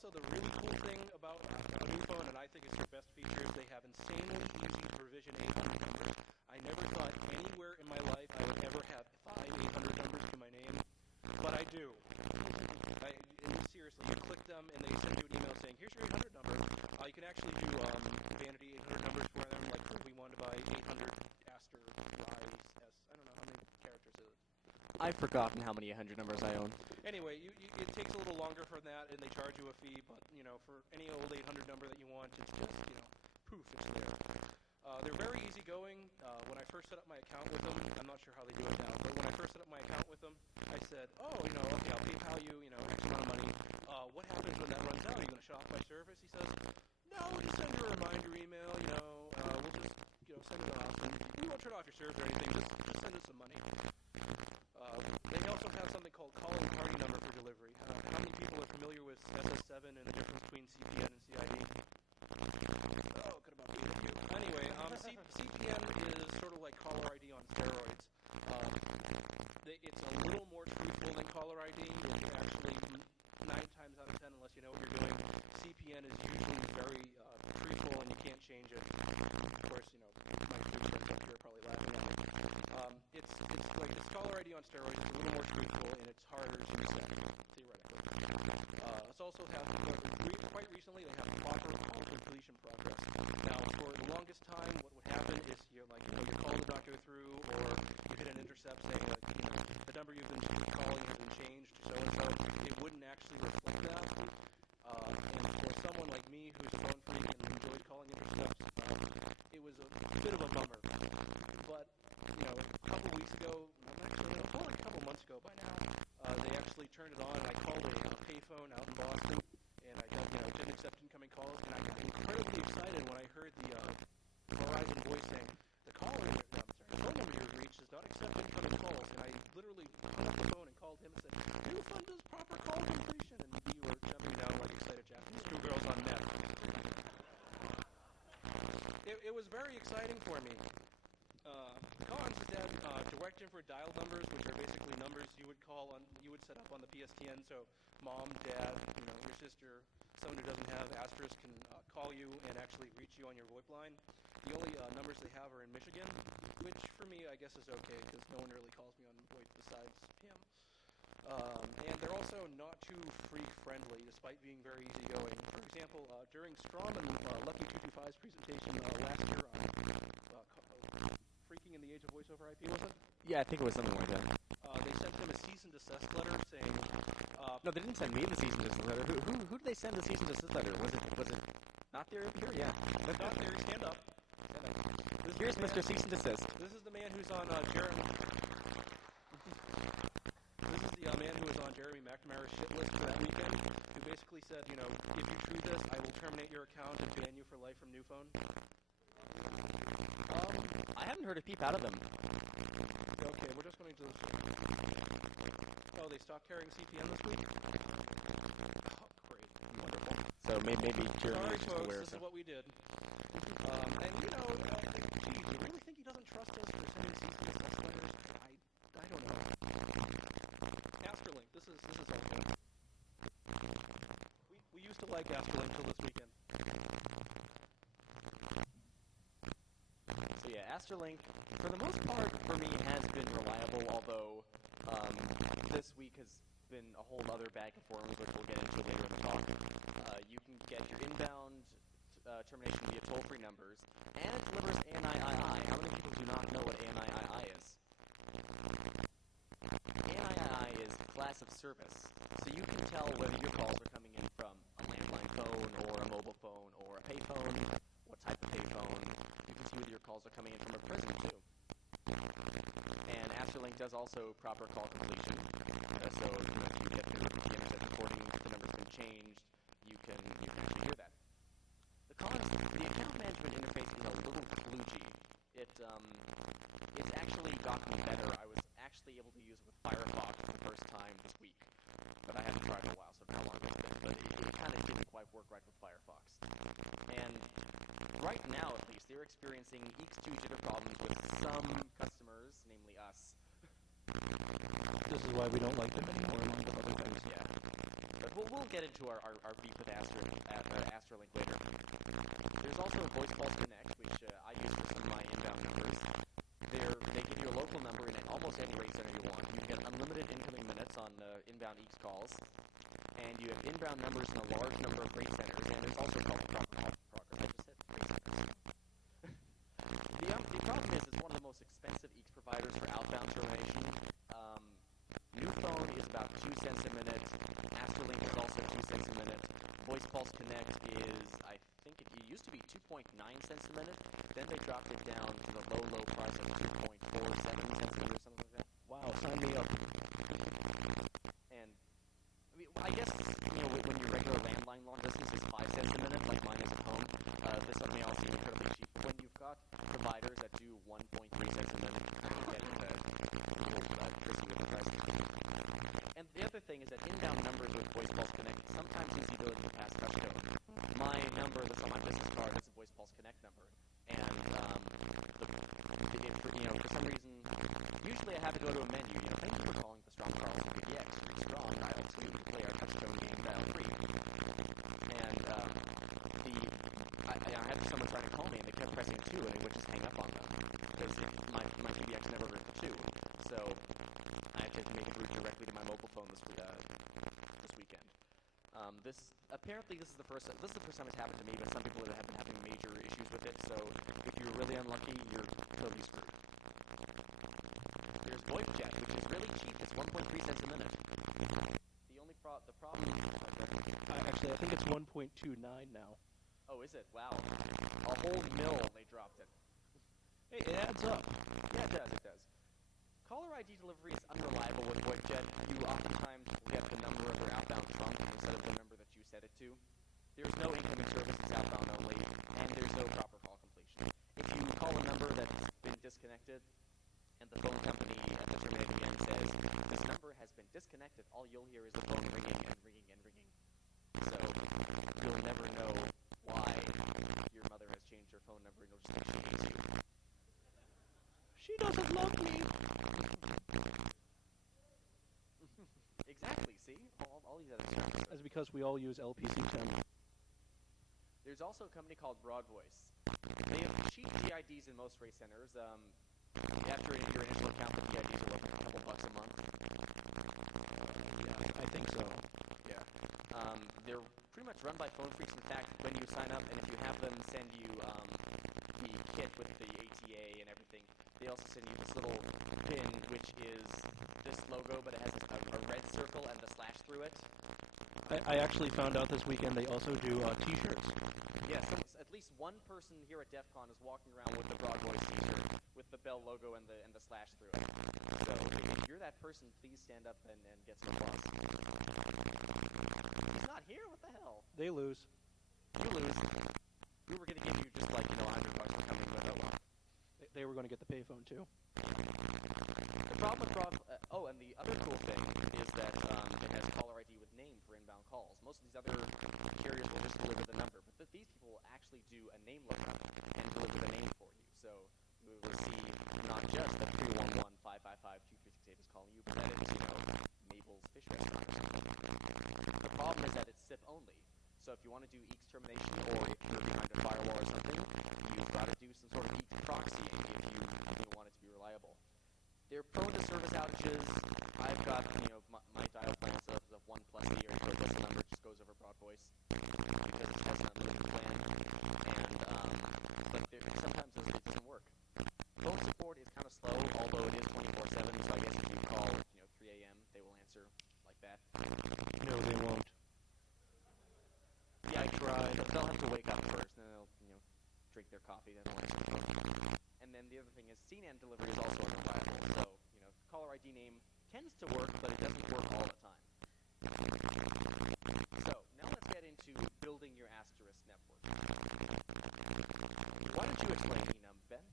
Also, the really cool thing about a new phone, and I think it's their best feature, is they have insanely easy to provision 800 numbers. I never thought anywhere in my life I would ever have 5 800 numbers to my name, but I do. Seriously, you click them and they send you an email saying, here's your 800 number. You can actually do vanity 800 numbers for them, like if we wanted to buy 800 Aster Rise S. I don't know how many characters is it. I've forgotten how many 100 numbers I own. Anyway, it takes a little longer for that, and they charge you a fee, but, for any old 800 number that you want, it's just, poof, it's there. They're very easygoing. When I first set up my account with them, I'm not sure how they do it now, but when I first set up my account with them, I said, okay, I'll PayPal you, X amount of money. What happens when that runs out? Are you going to shut off my service? He says, no, just send you a reminder email, we'll just, send it off. And we won't turn off your service or anything, just send us some money. They also have something called call and party number for delivery. How many people are familiar with SS7 and the difference between CPN and CID? Oh, could have been you. Anyway, CPN is sort of like caller ID on steroids. It's a little more truthful than caller ID. It's actually 9 times out of 10, unless you know what you're doing. CPN is usually very truthful, and you can't change it. Of course, my students up here are probably laughing at it. It's caller ID on steroids. It's a little more truthful, and it's harder to set, theoretically. It's also quite recently, they have proper call completion progress. Now, for the longest time, what would happen is your call would not go through, or you hit an intercept saying the number you've been calling has been changed to so-and-so. It wouldn't actually reflect that. And for someone like me who's a phone freak and enjoyed calling intercepts, it was a bit of a bummer. But, a couple weeks ago, probably a couple months ago by now, they actually turned it on. I called a payphone out in Boston, and I didn't accept incoming calls, and I got incredibly excited when I heard the Verizon voice saying, the phone number you've reached does not accept incoming calls, and I literally hung up the phone and called him and said, new phone does proper call completion, and we were jumping down like excited Japanese schoolgirls on net. It was very exciting for me. Cons instead, direct infrared dial numbers, which are basically numbers you would set up on the PSTN, so mom, dad, your sister, someone who doesn't have Asterisk can call you and actually reach you on your VoIP line. The only numbers they have are in Michigan, which for me I guess is okay, because no one really calls me on VoIP besides him. And they're also not too freak-friendly, despite being very easygoing. For example, during Strom and Lucky 225's presentation last year on Freaking in the Age of Voice over IP, was it? Yeah, I think it was something like that. They sent him a cease and desist letter saying... no, they didn't send me the cease and desist letter. Who did they send the cease and desist letter? Was it not there? Yeah. Not there. Stand up. Here's Mr. Cease and Desist. This is the man who's on Jeremy... This is the man who was on Jeremy McNamara's shit list for that weekend, who basically said, if you do this, I will terminate your account and ban you for life from New Phone. I haven't heard a peep out of them. Okay, we're just going to... Oh, they stopped carrying CPN this week? Oh, great. Wonderful. So maybe Jeremy Sorry, is just folks, aware. this is what we did. And, geez, you really think he doesn't trust us for sending cease and desist letters? I don't know. Asterlink, this is helpful. We used to like Asterlink till this weekend. So yeah, Asterlink, for the most part, for me, has been reliable, although this week has been a whole other bag of forms, which we'll get into later in the talk. You can get your inbound termination via toll-free numbers, and it delivers ANI-II. How many people do not know what ANI-II is? ANI-II is class of service, so you can tell whether your calls are coming in from a landline phone, or a mobile phone, or a payphone, what type of payphone. You can see whether your calls are coming in from a prison, too. And Asterlink does also proper call completion, so if you get through the intercept recording, the number's been changed, you can actually hear that. The cons, the account management interface is a little kludgy. It's actually gotten better. I was actually able to use it with Firefox for the first time this week, but I haven't tried for a while, so I don't know how long it's been, but it kind of didn't quite work right with Firefox. And right now, at least, they're experiencing EX2 jitter problems with some customers, namely us. This is why we don't like them anymore, among other things. Yeah. But we'll get into our beef with Asterlink later. There's also Voice Calls Connect, which I use for some of my inbound numbers. They give you a local number in almost any rate center you want. You get unlimited incoming minutes on inbound EEX calls, and you have inbound numbers in a large number of rate centers, and it's also called the proper call for progress. I just said rate centers. The problem is it's one of the most expensive EEX providers for outbound termination. New phone is about 2 cents a minute. Asterlink is also 2 cents a minute. Voice Calls Connect is, I think it used to be 2.9 cents a minute. Then they dropped it down to the low price of 2.47 cents a minute or something like that. Wow, sign me up. And I guess when your regular landline long distance is 5 cents a minute, like mine is at home, this may all seem incredibly cheap. But when you've got providers that do 1.3 cents a minute, then this is the price. And the other thing is that inbound numbers with Voice Calls Connect sometimes use the ability to pass touch code. My number that's on my business card is a Voice Calls Connect number, and for some reason, usually I have to go to a menu. Thank you for calling the Strom Carlsom PBX. Strom dial 2 to play our touch code game dial 3. And I had someone trying to call me, and they kept pressing 2, and it would just hang up on them because my PBX never went to 2. So I actually had to make it route directly to my mobile phone this weekend. Apparently this is the first time it's happened to me, but some people have been having major issues with it. So if you're really unlucky, you're totally screwed. There's VoIPjet, which is really cheap. It's 1.3 cents a minute. The problem. Actually, I think it's 1.29 now. Oh, is it? Wow, a whole mill they dropped it. Hey, it adds up. Yeah, it does. It does. Caller ID delivery is unreliable with VoIPjet. You oftentimes get the number of your outbound trunk instead of the number that you set it to. There's no incoming service, it's outbound only, and there's no proper call completion. If you call a number that's been disconnected, and the phone company at the terminating end says, this number has been disconnected, all you'll hear is the phone ringing and ringing and ringing. So you'll never know why your mother has changed her phone number, and you'll just think she hates you. She doesn't love me. Exactly, see? All these other stuff. That's because we all use LPC10. There's also a company called Broadvoice. They have cheap GIDs in most rate centers. After your initial account, the GIDs are like a couple bucks a month. Yeah, I think so. Yeah. They're pretty much run by phone freaks. In fact, when you sign up, and if you have them send you the kit with the ATA and everything, they also send you this little pin, which is this logo, but it has a red circle and the slash through it. I actually found out this weekend they also do T-shirts. Yes, at least one person here at DEF CON is walking around with the Broadvoice T-shirt with the Bell logo and the slash through it. So if you're that person, please stand up and get some applause. He's not here? What the hell? They lose. You lose. We were going to give you just like, $100 for coming, but oh well. They were going to get the payphone too. The problem with and the other cool thing is that it has caller ID with name for inbound calls. Most of these other carriers will just deliver the number, but these people will actually do a name lookup and deliver the name for you. So we will see not just that 311-555-2368 is calling you, but that it's, Mabel's Fish Restaurant or something. The problem is that it's SIP only. So if you want to do EEX termination, or if you're behind a firewall or something, you've got to do some sort of EEX proxying if you want it to be reliable. They're prone to service outages. I've got, my dial plan set up as a 1 plus E, or so that's the number just goes over Broadvoice because it's just an unlimited plan. And but sometimes it doesn't work. Phone support is kind of slow, although it is 24/7. So I guess if you call, 3 a.m., they will answer like that. No, they won't. Yeah, I tried. They'll have to wake up first, and then they'll, drink their coffee, then they'll answer the phone. And then the other thing is CNAN delivery is also unreliable. So, caller ID name tends to work, but it doesn't work all the time. So, now let's get into building your Asterisk network. Why don't you explain enum, Ben?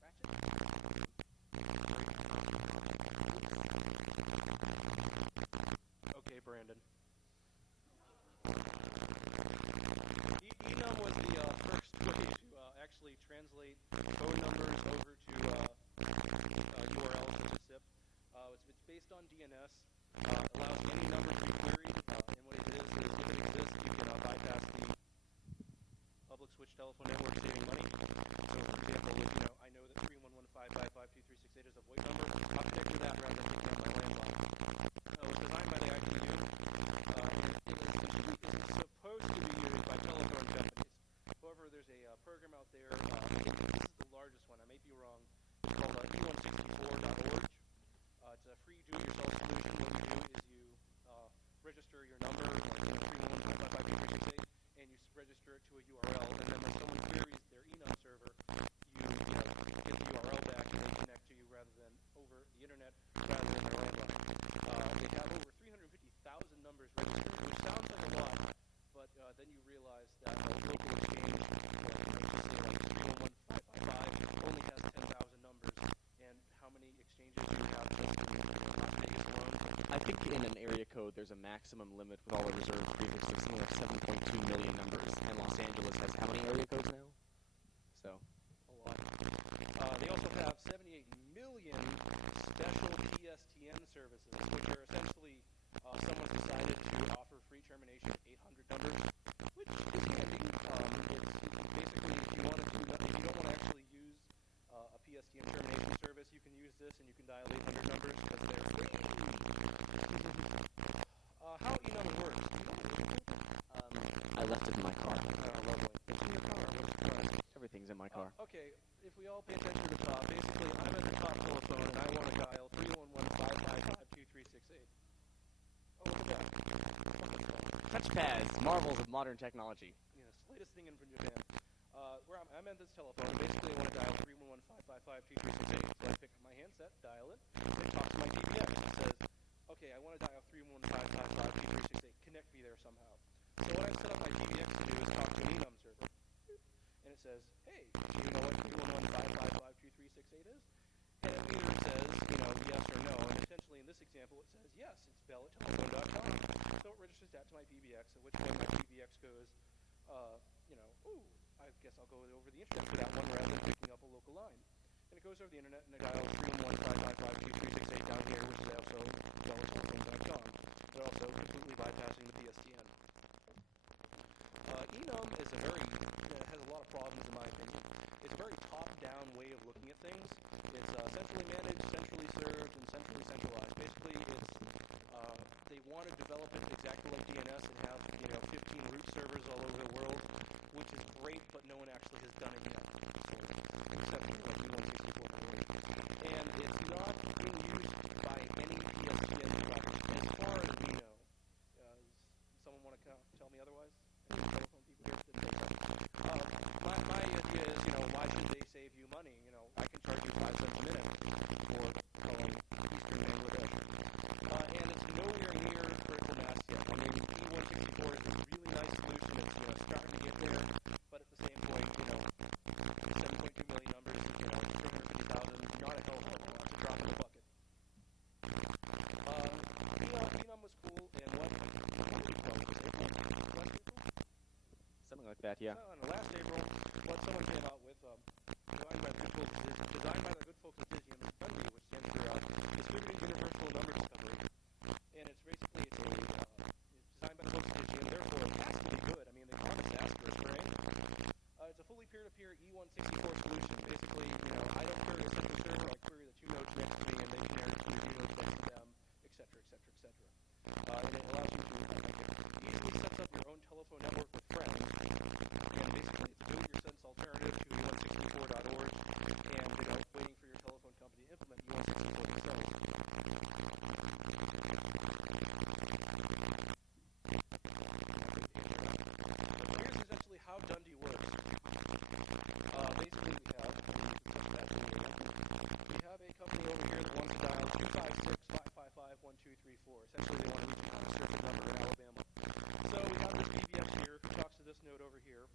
Ratchet? Okay, Brandon. Enum was the first way to actually translate phone numbers over to URLs into SIP. It's based on DNS. Allows any number to be queried, and what it telephone network saving money. So, for example, with, I know that 311-555-2368 is a VoIP number. I'll connect with that rather than picking up my landline. It was designed by the ITU. It's supposed to be used by telephone companies. However, there's a program out there. This is the largest one. I may be wrong. It's called e164.org. It's a free do-it-yourself solution. What you do is you register your number, like 311-555-2368, and you register it to a URL. And then when someone queries their enum server, you get the URL back and they connect to you rather than over the internet, rather than your landline. They have over 350,000 numbers registered, which sounds like a lot, but then you realize that a local exchange, like 311-555, only has 10,000 numbers, and how many exchanges do you have just in Las Vegas alone? I think in an area code there's a maximum limit with all the reserved previously, something like 7.2 million numbers, and Los Angeles has how many area codes now? So, A lot. They also have 78 million special PSTN services, which are essentially someone decided to offer free termination at 800 numbers, which is handy. It's basically, if you don't want to actually use a PSTN termination service, you can use this and you can dial 800 numbers because they're free. How enum works? Do you know what it is? I left it in my car. Lovely. It's in your car. Everything's in my car. Okay, if we all pay attention to the top, basically I'm at the top telephone and I want to dial 311-555-2368. Oh, look at that. Touchpads, marvels of modern technology. Yes, latest thing in from Japan. Where I'm at this telephone, and basically I want to dial 311-555-2368. So I pick up my handset, dial it, and it talks to my PBX. It says, okay, I want to dial 311-555-2368. Connect me there somehow. So what I've set up my PBX to do is talk to an enum server. And it says, hey, do you know what 311-555-2368 is? And it either says, yes or no. And essentially in this example it says, yes, it's bell@telephone.com. So it registers that to my PBX, at which point my PBX goes, I guess I'll go over the internet for that one rather than picking up a local line. And it goes over the internet and I dial 311-555-2368 down here, which is also bell@telephone.com. But also completely bypassing the PSTN. Enum is has a lot of problems in my opinion. It's a very top-down way of looking at things. It's centrally managed, centrally served, and centrally centralized. Basically, they want to develop it exactly like DNS and have 15 root servers all over the world, which is great, but no one actually has done it yet. Except for like E164. And it's not being used by any PSTN providers, as far as we know. Someone want to tell me otherwise? Any telephone people here that know that? My idea is, why should they save you money? I can charge you 5 cents a minute for calling Eastern Bangladesh. And it's nowhere near critical mass yet. I mean, E164 is a really nice solution. It's starting to get there, but at the same point, 7.2 million numbers, 350,000, not a hell of a lot. It's a drop in the bucket. Enum was cool, and what? Something like that, yeah. Last April, what someone came out with, designed by the good folks at Digium, is friendly, which stands for Distributed Universal Number Discovery. And it's basically designed by the folks at Digium, therefore it has to be good. I mean, they call it Asterisk, right? It's a fully peer-to-peer E164 solution. Basically, I don't query a central server, I query the 2 nodes next to me, and they can connect to the 2 nodes next to them, etc., etc., etc. And it allows you to easily set up your own telephone network with friends. And basically, it's a do-it-yourself alternative to E164.org and waiting for your telephone company to implement E164 themselves. So here's essentially how Dundee works. Basically, we have a company over here that wants to dial 256-555-1234. Essentially, they want to reach a certain number in Alabama. So we have this PBX here who talks to this node over here,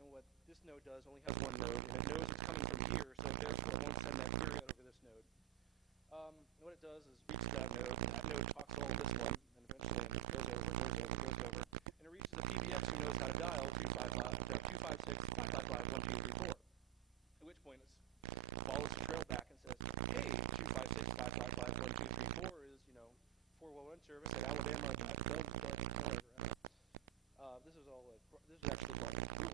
and what this node does only has one node, and it knows it's coming from here, so therefore it won't send that query out over this node. What it does is reach that node talks to all this one, and eventually it goes over, and it reaches the PBX who knows how to dial 256-555-1234. At which point it follows the trail back and says, hey, 256-555-1234 is, 411 service at Alabama, whatever. This is actually quite cool.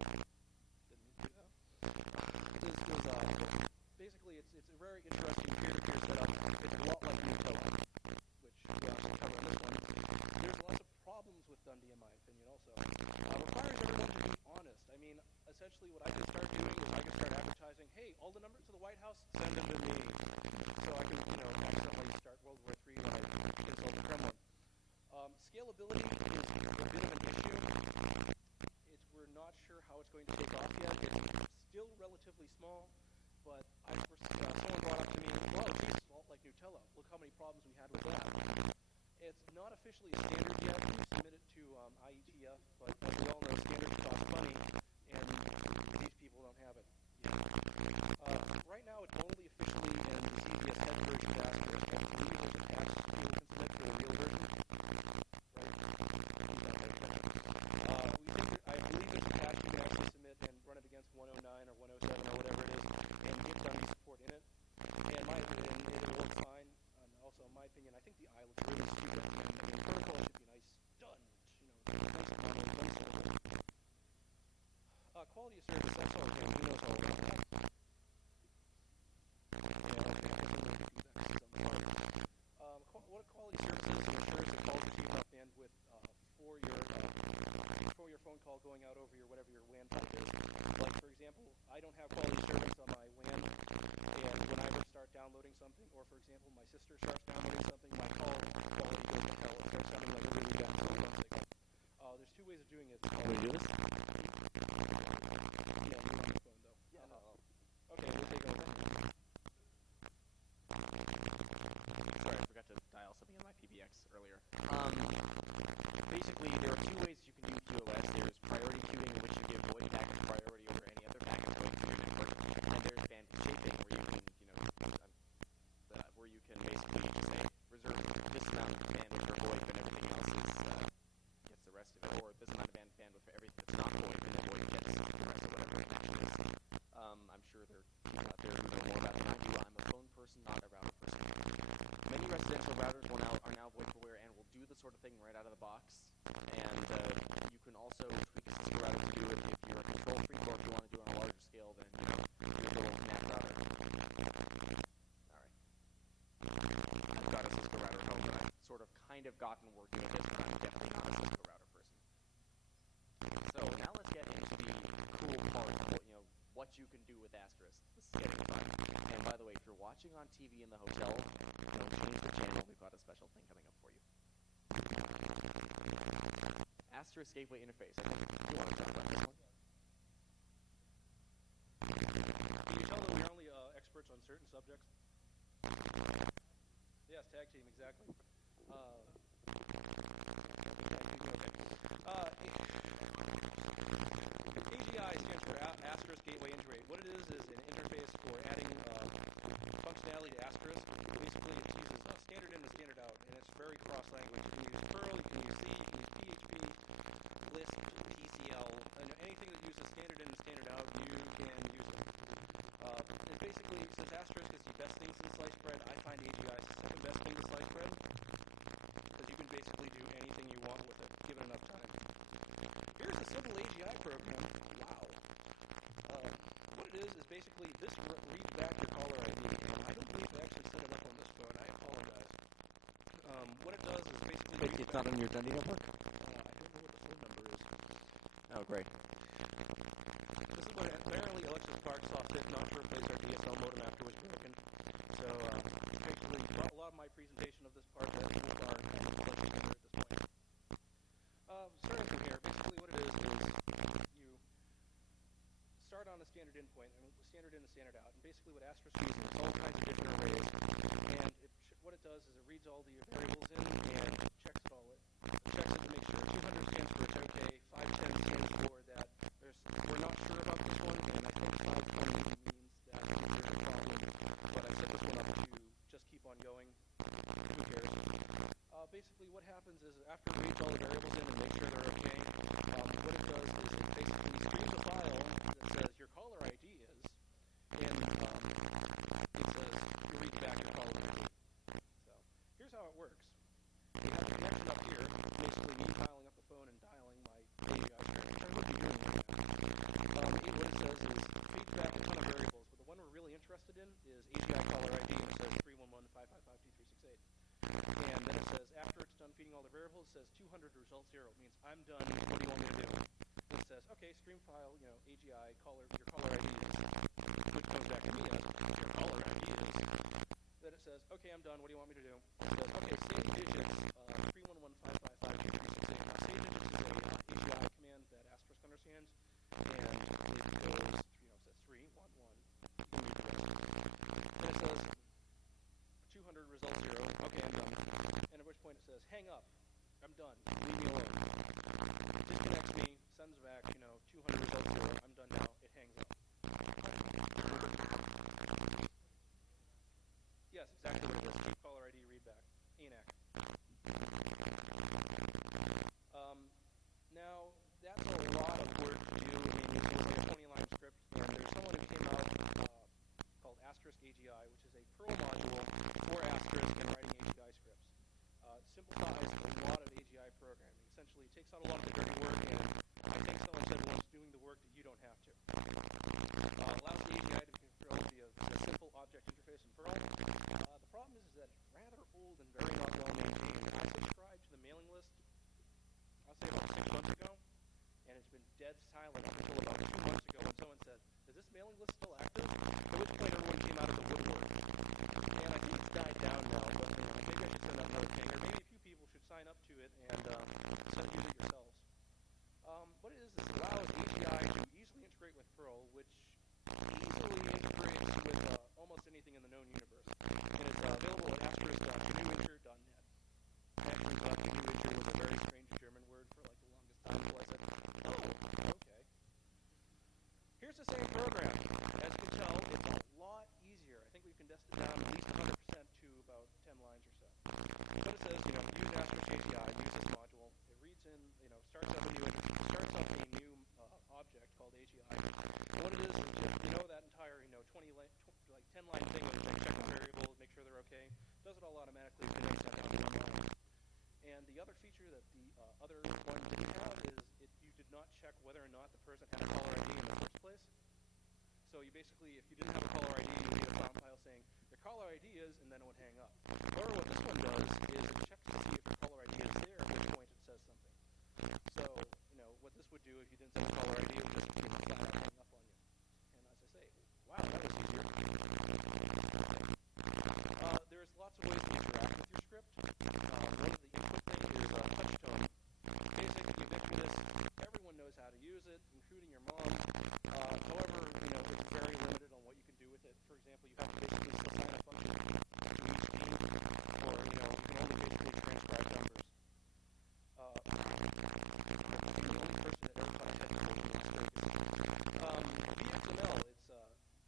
essentially what I can start doing is I can start advertising, hey, all the numbers to the White House, send them to me. So I can, accidentally start World War III when I insult the Kremlin. Scalability is a bit of an issue. We're not sure how it's going to take off yet. It's still relatively small, but someone brought up to me, well, it's just salt like Nutella. Look how many problems we had with that. It's not officially a standard yet. We submitted to IETF, but as we all know, standards cost money, and these people don't have it yet. Right now, it's only officially in the CBS head version of Asterisk. I believe it's attached to it can submit to a real version. I believe it's attached. You can actually submit and run it against 109 or 107 or whatever it is, and give dummy support in it. And it works fine. And also, in my opinion, I think the eye looks really stupid. And the protocol should be nice, done. Quality of service. That's all good. Who knows all about that? What a quality service is ensures the call receive enough bandwidth for your phone call going out over your whatever your WAN pipe is. Like for example, I don't have quality service on my WAN, and when I would start downloading something, or for example, my sister starts downloading something, my call quality goes to hell. It starts sounding like a really bad phone signal. There's two ways of doing it. Can we do this? Yeah, you're on the phone though. Yeah. Okay, we'll take over. Sorry, I forgot to dial something on my PBX earlier. Basically, there are two ways you can use QoS. There's priority queuing, in which you give voice packets priority over any other packet going through your network, and there's bandwidth shaping, where you can, basically say reserve this amount of bandwidth for VoIP and everything else gets the rest of it, or this amount of bandwidth for everything that's not VoIP, and then VoIP gets the rest of whatever the packet is. I'm sure there are people out there who know more about than I do. I'm a phone person, not a router person. Many residential routers are now VoIP aware and will do the sort of thing right out of the box. And you can also tweak a Cisco router to do it if you're a control freak, or if you want to do it on a larger scale, then use a little NAT router. Alright. I've got a Cisco router at home that I've sort of kind of gotten working a bit, but I'm definitely not a Cisco router person. So now let's get into the cool part of what you can do with Asterisk. This is getting fun. And by the way, if you're watching on TV in the hotel, don't change the channel. We've got a special thing coming up for you. Asterisk Gateway Interface. I think you want to talk about this one? Can you tell that we're only experts on certain subjects? Yes, tag team, exactly. AGI stands for Asterisk Gateway Integrate. What it is an interface for adding functionality to Asterisk. Basically, it uses standard in and standard out, and it's very cross-language. You can use Perl, you can use C, you can use PHP, Lisp, TCL, and anything that uses standard in and standard out, you can use it. And basically, since Asterisk is the best thing since sliced bread, I find AGI is the second best thing to sliced bread, because you can basically do anything you want with it, given enough time. Here's a simple AGI program. Wow. What it is basically this reads back your caller ID. I don't believe I actually set it up on this phone. I apologize. What it does is basically... Wait, it's not on your Dundee notebook? I don't know what the phone number is. Oh, great. This is what apparently Alexis Clark saw fit not to replace our DSL modem after it was broken. So, basically, a lot of my presentation of this part has moved on at this point. Starting from here, basically what it is you start on a standard in point, and standard in and standard out. And basically what Asterisk uses is all kinds of different arrays. And what it does is it reads all the variables in and checks it all. It checks it to make sure 200 stands for it's okay, 510 stands for that we're not sure about this one, and I think 510 means that there's a problem. But I set this one up to just keep on going. Who cares? Basically what happens is after it reads all the variables in and makes sure they're okay, what it does is it basically streams a file that says your caller ID is, and it says you read back your caller ID. So here's how it works. You have file, AGI caller, your caller ID is, which goes back to me as your caller ID is, then it says, okay, I'm done. What do you want me to do? It says, okay, say digits, 311555668. Now, say digits is a AGI command that Asterisk understands, and it goes, says 311. Then it says 200 result 0. Okay, I'm done. And at which point it says, hang up. I'm done. Leave me alone. Disconnects me, sends back, 200 result 0. I'm done now. It hangs up. Yes, exactly what it is. Caller ID readback. ANAC. Now, that's a lot of work to do. I mean, it's like a 20-line script, and there's someone who came out called Asterisk AGI, which is a Perl module for Asterisk and writing AGI scripts. It simplifies a lot of AGI programming. Essentially, it takes out a lot of the dirty work, and I think someone said once, doing the work that you don't have to. Allows the AGI to be controlled via a simple object interface in Perl. The problem is that it's rather old and very not well maintained. I subscribed to the mailing list, I'll say about 6 months ago, and it's been dead silent up until about 2 months ago when someone said, is this mailing list still active? At which point everyone came out of the woodwork. And I think it's died down now, but maybe I should send out another ping, or maybe a few people should sign up to it and start using it yourselves. What it is allows AGI to easily integrate with Perl, which easily integrates with almost anything in the known universe. And it's available at asterisk.newinter.net. Actually, .newinter was a very strange German word for like the longest time, so I said, oh, okay. Here's the same program. As you can tell, it's a lot easier. I think we've condensed it down at least 100% to about 10 lines or so. But it says, use Asterisk AGI, use this module. It reads in, starts up a new object called AGI. And what it is, that entire, 10-line thing where you check the variables, make sure they're okay, does it all automatically, and then send out to the line. And the other feature that the other one didn't have is you did not check whether or not the person had a caller ID in the first place. So you basically, if you didn't have a caller ID, you would get a prompt file saying, your caller ID is, and then it would hang up. However, what this one does is it checks to see if your caller ID is there, at which point it says something. So, what this would do if you didn't set a caller ID, it would just flat out hang up on you. And as I say, wow, that was easier. There's lots of ways to interact with your script. One of the input things is touch tone. Basic, ubiquitous, everyone knows how to use it, including your mom. However, it's very limited on what you can do with it. For example, you have to basically assign a function to each theme, or, you can only basically transcribe numbers. VXML, it's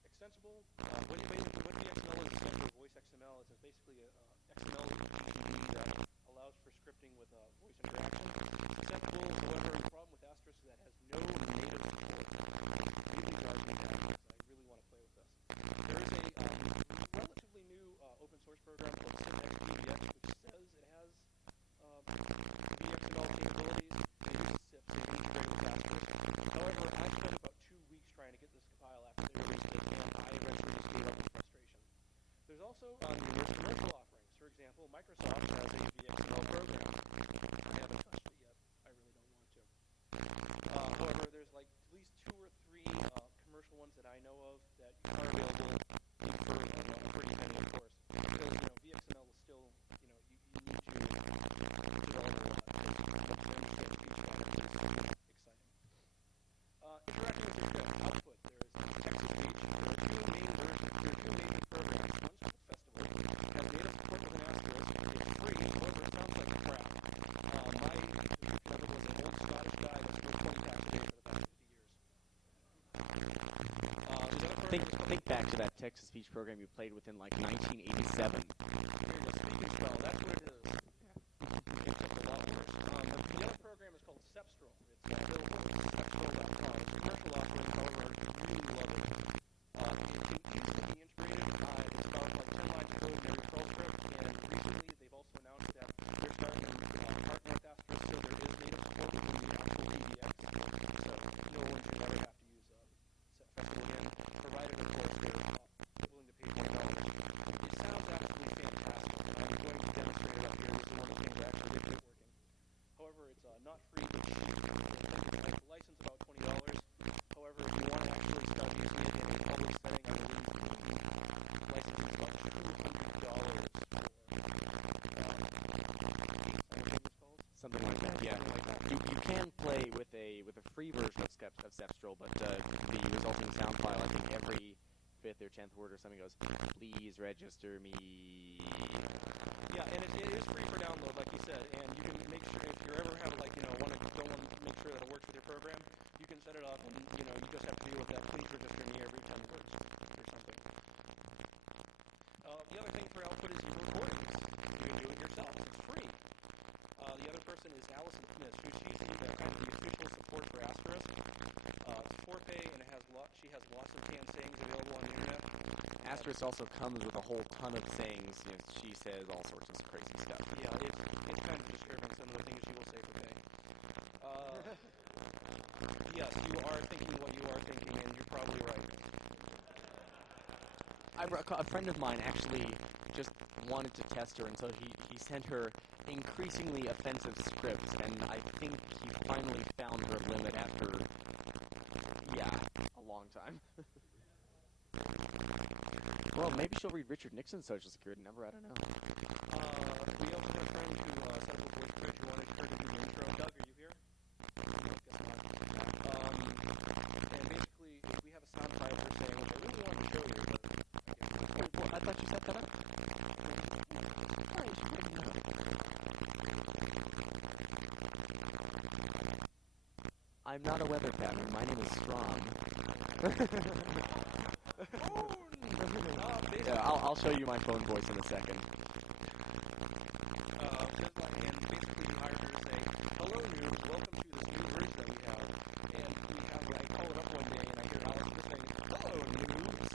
extensible. What VXML is essentially voice XML. It's basically XML that allows for scripting with voice interaction. Acceptable, however, the problem with Asterisk is that it has no native support. Really drives me down because I really want to play with this. There is a relatively new open source program called SIPXVBX, which says it has VXML capabilities. It uses SIP, so it's integrated with Asterisk. However, I spent about 2 weeks trying to get this file after they released it, and I eventually just gave up in frustration. There's also commercial offerings. For example, Microsoft has a VXML program. I haven't touched it yet. I really don't want to. However, there's like at least 2 or 3 commercial ones that I know of that are available for a pretty penny, of course. Because VXML is still, you need to develop exciting. Interacting with your script output. There's text to speech. There are 2 main versions. There are 2 major programs. One's called Festival. It has native support with an Asterisk. It's free. However, it sounds like crap. My discovered was an old Scottish guy that's been 20 times a day for the past 50 years. Think back to that text-to-speech program you played with in like 1987. Speaking spell, that's what it is. It's a lot worse. The other program is called Strom. It's available at stepstrom.com. It's a commercial offering, however, I really love it. It can easily be integrated. It's about like 10 lines of code in every Perl script, and recently they've also announced that they're starting to partner with Asterisk, so there is native support in the actual PBX, so no one should ever have to use Festival again, provided of course they're willing to pay for it. It sounds absolutely fantastic. the resulting sound file, I think every 5th or 10th word or something goes, please register me. Yeah, and it is free for download, like you said, and you can make sure if you ever have don't want to make sure that it works with your program, you can set it up, and you just have to deal with that please register me every 10 words or something. The other thing for output is recordings. You can do it yourself. It's free. The other person is Allison Smith. She's kind of the official support for Asterisk. It's Forte, and she has lots of canned sayings available on the internet. Asterisk also comes with a whole ton of sayings. She says all sorts of crazy stuff. Yeah, it's kind of disturbing, some of the things she will say for pay. Yes, you are thinking what you are thinking, and you're probably right. A friend of mine actually just wanted to test her until he sent her increasingly offensive scripts, and I think he finally found her limit after, a long time. Well, maybe she'll read Richard Nixon's Social Security number, I don't know. We also have a friend who set up a voice script. You wanted her to do the intro. Doug, are you here? And basically, we have a sound file for saying, I really want to show you. Well, I thought you set that up. I'm not a weather pattern. My name is Strom. Yeah, I'll show you my phone voice in a second. And basically we hired her to say, hello noobs, welcome to this new bridge that we have. And I call it up one day and I hear Alex saying, hello noobs.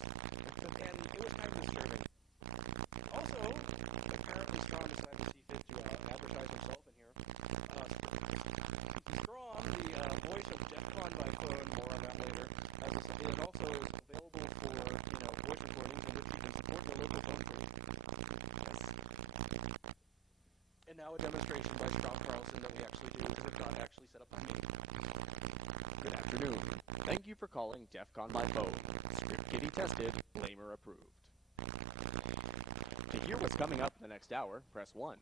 And it was kind of disturbing. Also, apparently Strom decided to see fit to advertise himself in here. Strom, the voice of DEFCON by phone, more on that later, is also available for voice recordings in which you can support the local phone booth. And now a demonstration by Strom Carlson that we actually do, if not actually set up by me. Good afternoon. Thank you for calling DEFCON by phone. Script Kitty tested, Blamer approved. To hear what's coming up in the next hour, press 1.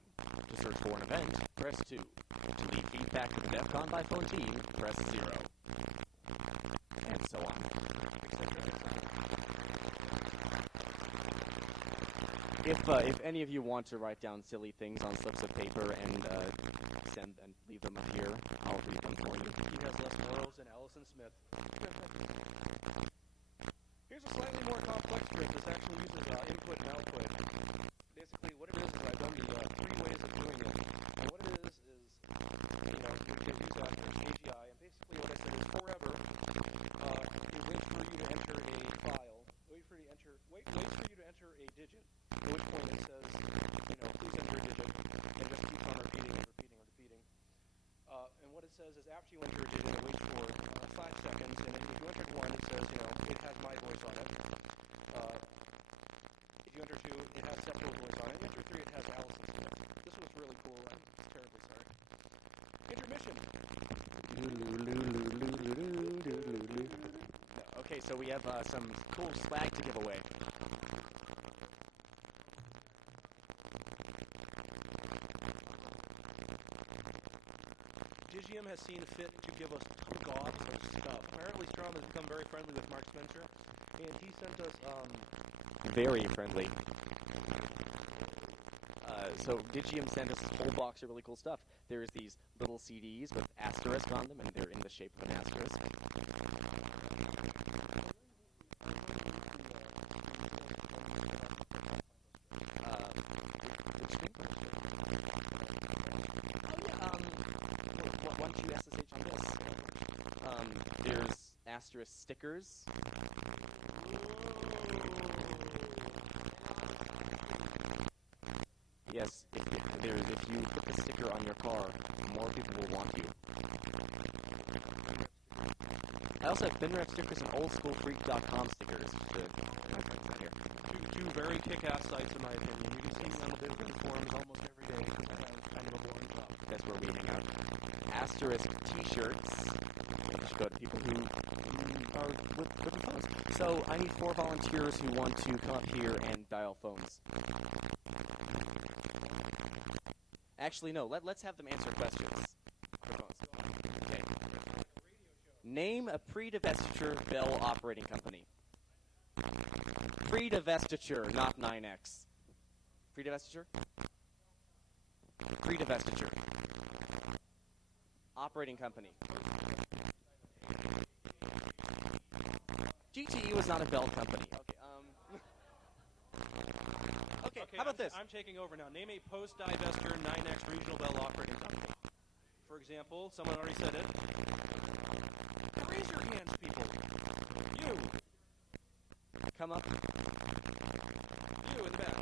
To search for an event, press 2. To leave feedback to the DEFCON by phone team, press 0. And so on. If any of you want to write down silly things on slips of paper and send and leave them up here, I'll read them for you. He has less morals than Allison Smith. Here's a slightly more complex script. This actually uses input and output. Basically, what it is I've done the 3 ways of doing it. And what it is you can use AGI, and basically what I said is forever, it waits for you to enter a file, waits for you to enter a digit, at which point it says, please enter a digit, and just keeps on repeating. And what it says is after you enter a digit, it waits for 5 seconds, and if you enter 1, it says, it has my voice on it. If you enter 2, it has Septo's voice on it. And enter 3, it has Allison's voice. This was really cool. I'm terribly sorry. Intermission. Okay, so we have some cool swag to give away. Digium has seen fit to give us gobs of stuff. Apparently Strom has become very friendly with Mark Spencer, and he sent us, Very friendly. So Digium sent us a whole box of really cool stuff. There's these little CDs with asterisk on them, and they're in the shape of an asterisk. Why don't you SSH on this? There's asterisk stickers. Yes, if you put the sticker on your car, more people will want you. I also have thin wrap stickers and oldschoolfreak.com stickers. Right here. Two very kick-ass sites, in my opinion. You can see them on the different forums almost every day. Kind of a boring stuff. That's where we hang out. Asterisk t-shirts. Just go to people who are with the phones. So I need 4 volunteers who want to come up here and dial phones. Actually, no. Let's have them answer questions. Okay. Name a pre-divestiture Bell operating company. Pre-divestiture, not 9X. Pre-divestiture? Pre-divestiture. Operating company. GTE was not a Bell company. Okay, Okay, how about this? I'm taking over now. Name a post-divestiture 9X regional Bell operating company. For example, someone already said it. Raise your hands, people. You. Come up. You in the back.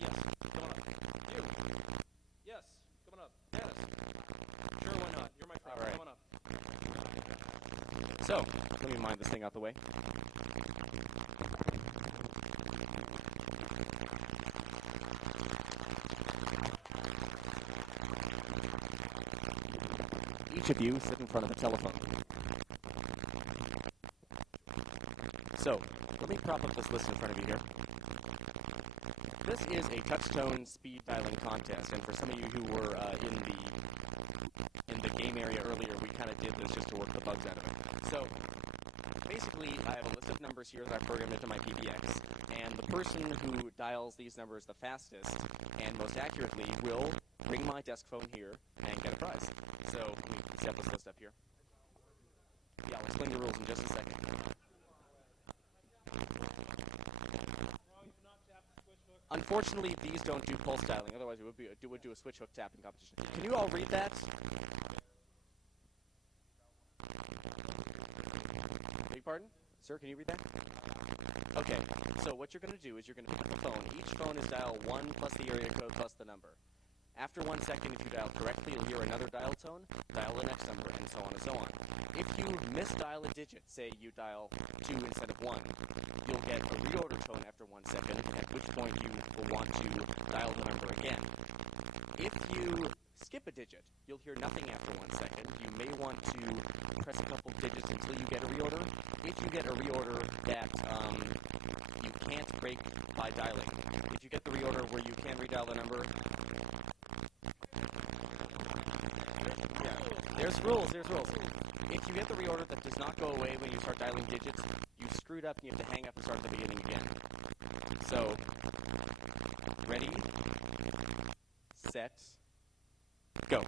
Yes, come on up. You. Yes, come on up. Dennis. Sure, why not? You're my friend. All right. Come on up. So, let me mind this thing out the way. Each of you sit in front of a telephone. So, let me prop up this list in front of you here. This is a touch-tone speed dialing contest, and for some of you who were in the game area earlier, we kind of did this just to work the bugs out of it. So, basically, I have a list of numbers here that I programmed into my PBX, and the person who dials these numbers the fastest and most accurately will ring my desk phone here and get a prize. So, let me set this list up here. Yeah, I'll explain the rules in just a second. Unfortunately, these don't do pulse dialing. Otherwise, it would do a switch hook tapping competition. Can you all read that? Beg your pardon? Sir, can you read that? Okay, so what you're going to do is you're going to pick up a phone. Each phone is dial 1 plus the area code plus the number. After 1 second, if you dial correctly, you'll hear another dial tone, dial the next number, and so on and so on. If you misdial a digit, say you dial 2 instead of 1, you'll get a reorder tone after 1 second, at which point you will want to dial the number again. If you skip a digit, you'll hear nothing after 1 second. You may want to press a couple digits until you get a reorder. If you get a reorder that you can't break by dialing, if you get the reorder where you can redial the number, there's rules. If you get the reorder that does not go away when you start dialing digits, you've screwed up and you have to hang up and start at the beginning again. So, ready, set, go.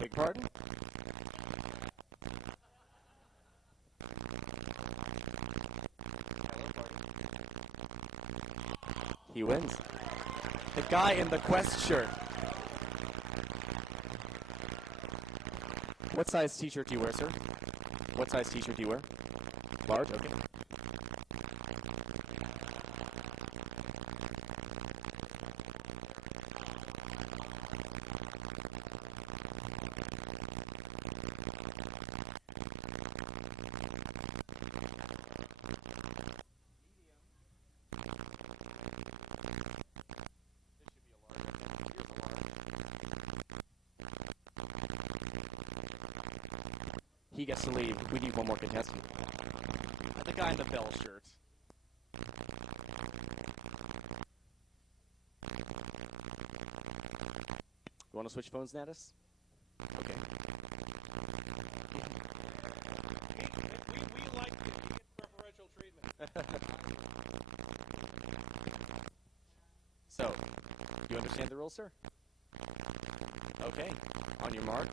Beg pardon? He wins. The guy in the Quest shirt. What size t-shirt do you wear, sir? What size t-shirt do you wear? Large? Okay. He gets to leave. We need one more contestant. The guy in the Bell shirt. You want to switch phones, Natus? Okay. We like to get preferential treatment. So, you understand the rules, sir? Okay. On your mark.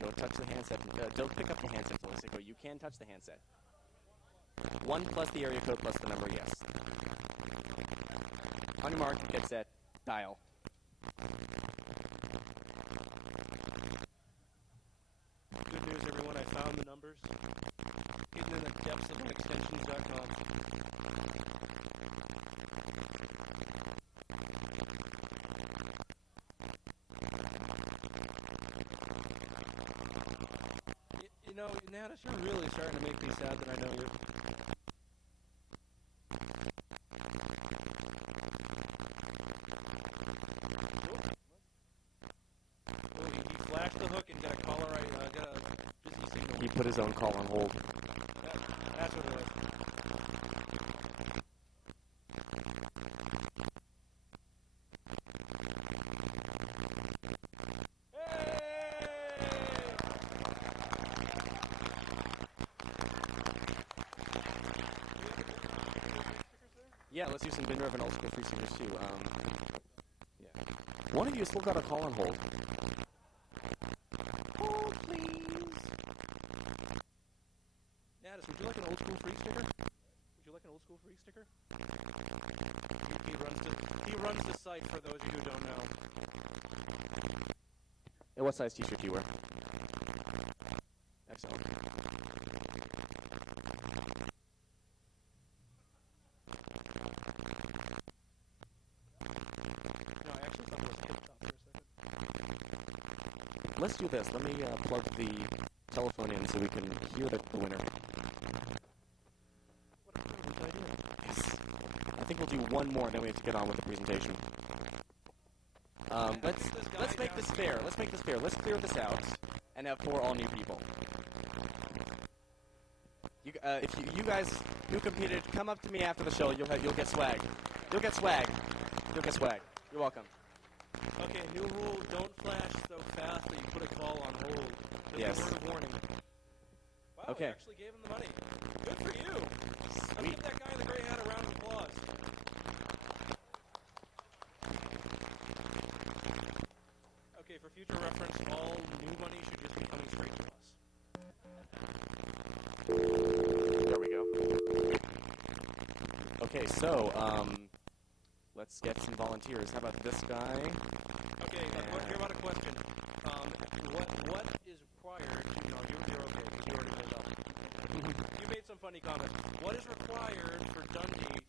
Don't touch the handset. Don't pick up the handset voice. You can touch the handset. 1 plus the area code plus the number, yes. On your mark, get set, dial. Good Hidden in the depths of extensions.com. You know, Natus, you're really starting to make me sad that I know you. Oh, he flashed the hook and got a caller. Got a busy signal. He put his own call on hold. That's what it was. Yeah, let's do some bin rev and old school free stickers too. Yeah. One of you still got a call on hold. Hold, please. Natus, would you like an old school free sticker? Would you like an old school free sticker? He runs the site for those of you who don't know. And what size t-shirt do you wear? Excellent. No, I actually thought it was hip top for a second. Let's do this. Let me plug the telephone in so we can hear the winner. What a good idea. Yes. I think we'll do one more, then we have to get on with the presentation. Let's make this fair. Let's make this fair. Let's clear this out and have 4 all new people. If you guys who competed, come up to me after the show. You'll get swag. You'll get swag. You'll get swag. You're welcome. Okay, new rule: don't flash so fast that you put a call on hold. Just Yes. a word of warning. Wow, Okay. you actually gave him the money. Good for you. Let's Sweet. give that guy in the gray hat a round of applause. Okay, for future reference, all new money should just be coming straight to us. There we go. Okay, so let's get some volunteers. How about this guy? Okay, here about a question. What is required? No, you're okay. You already made up. You made some funny comments. What is required for Dundee to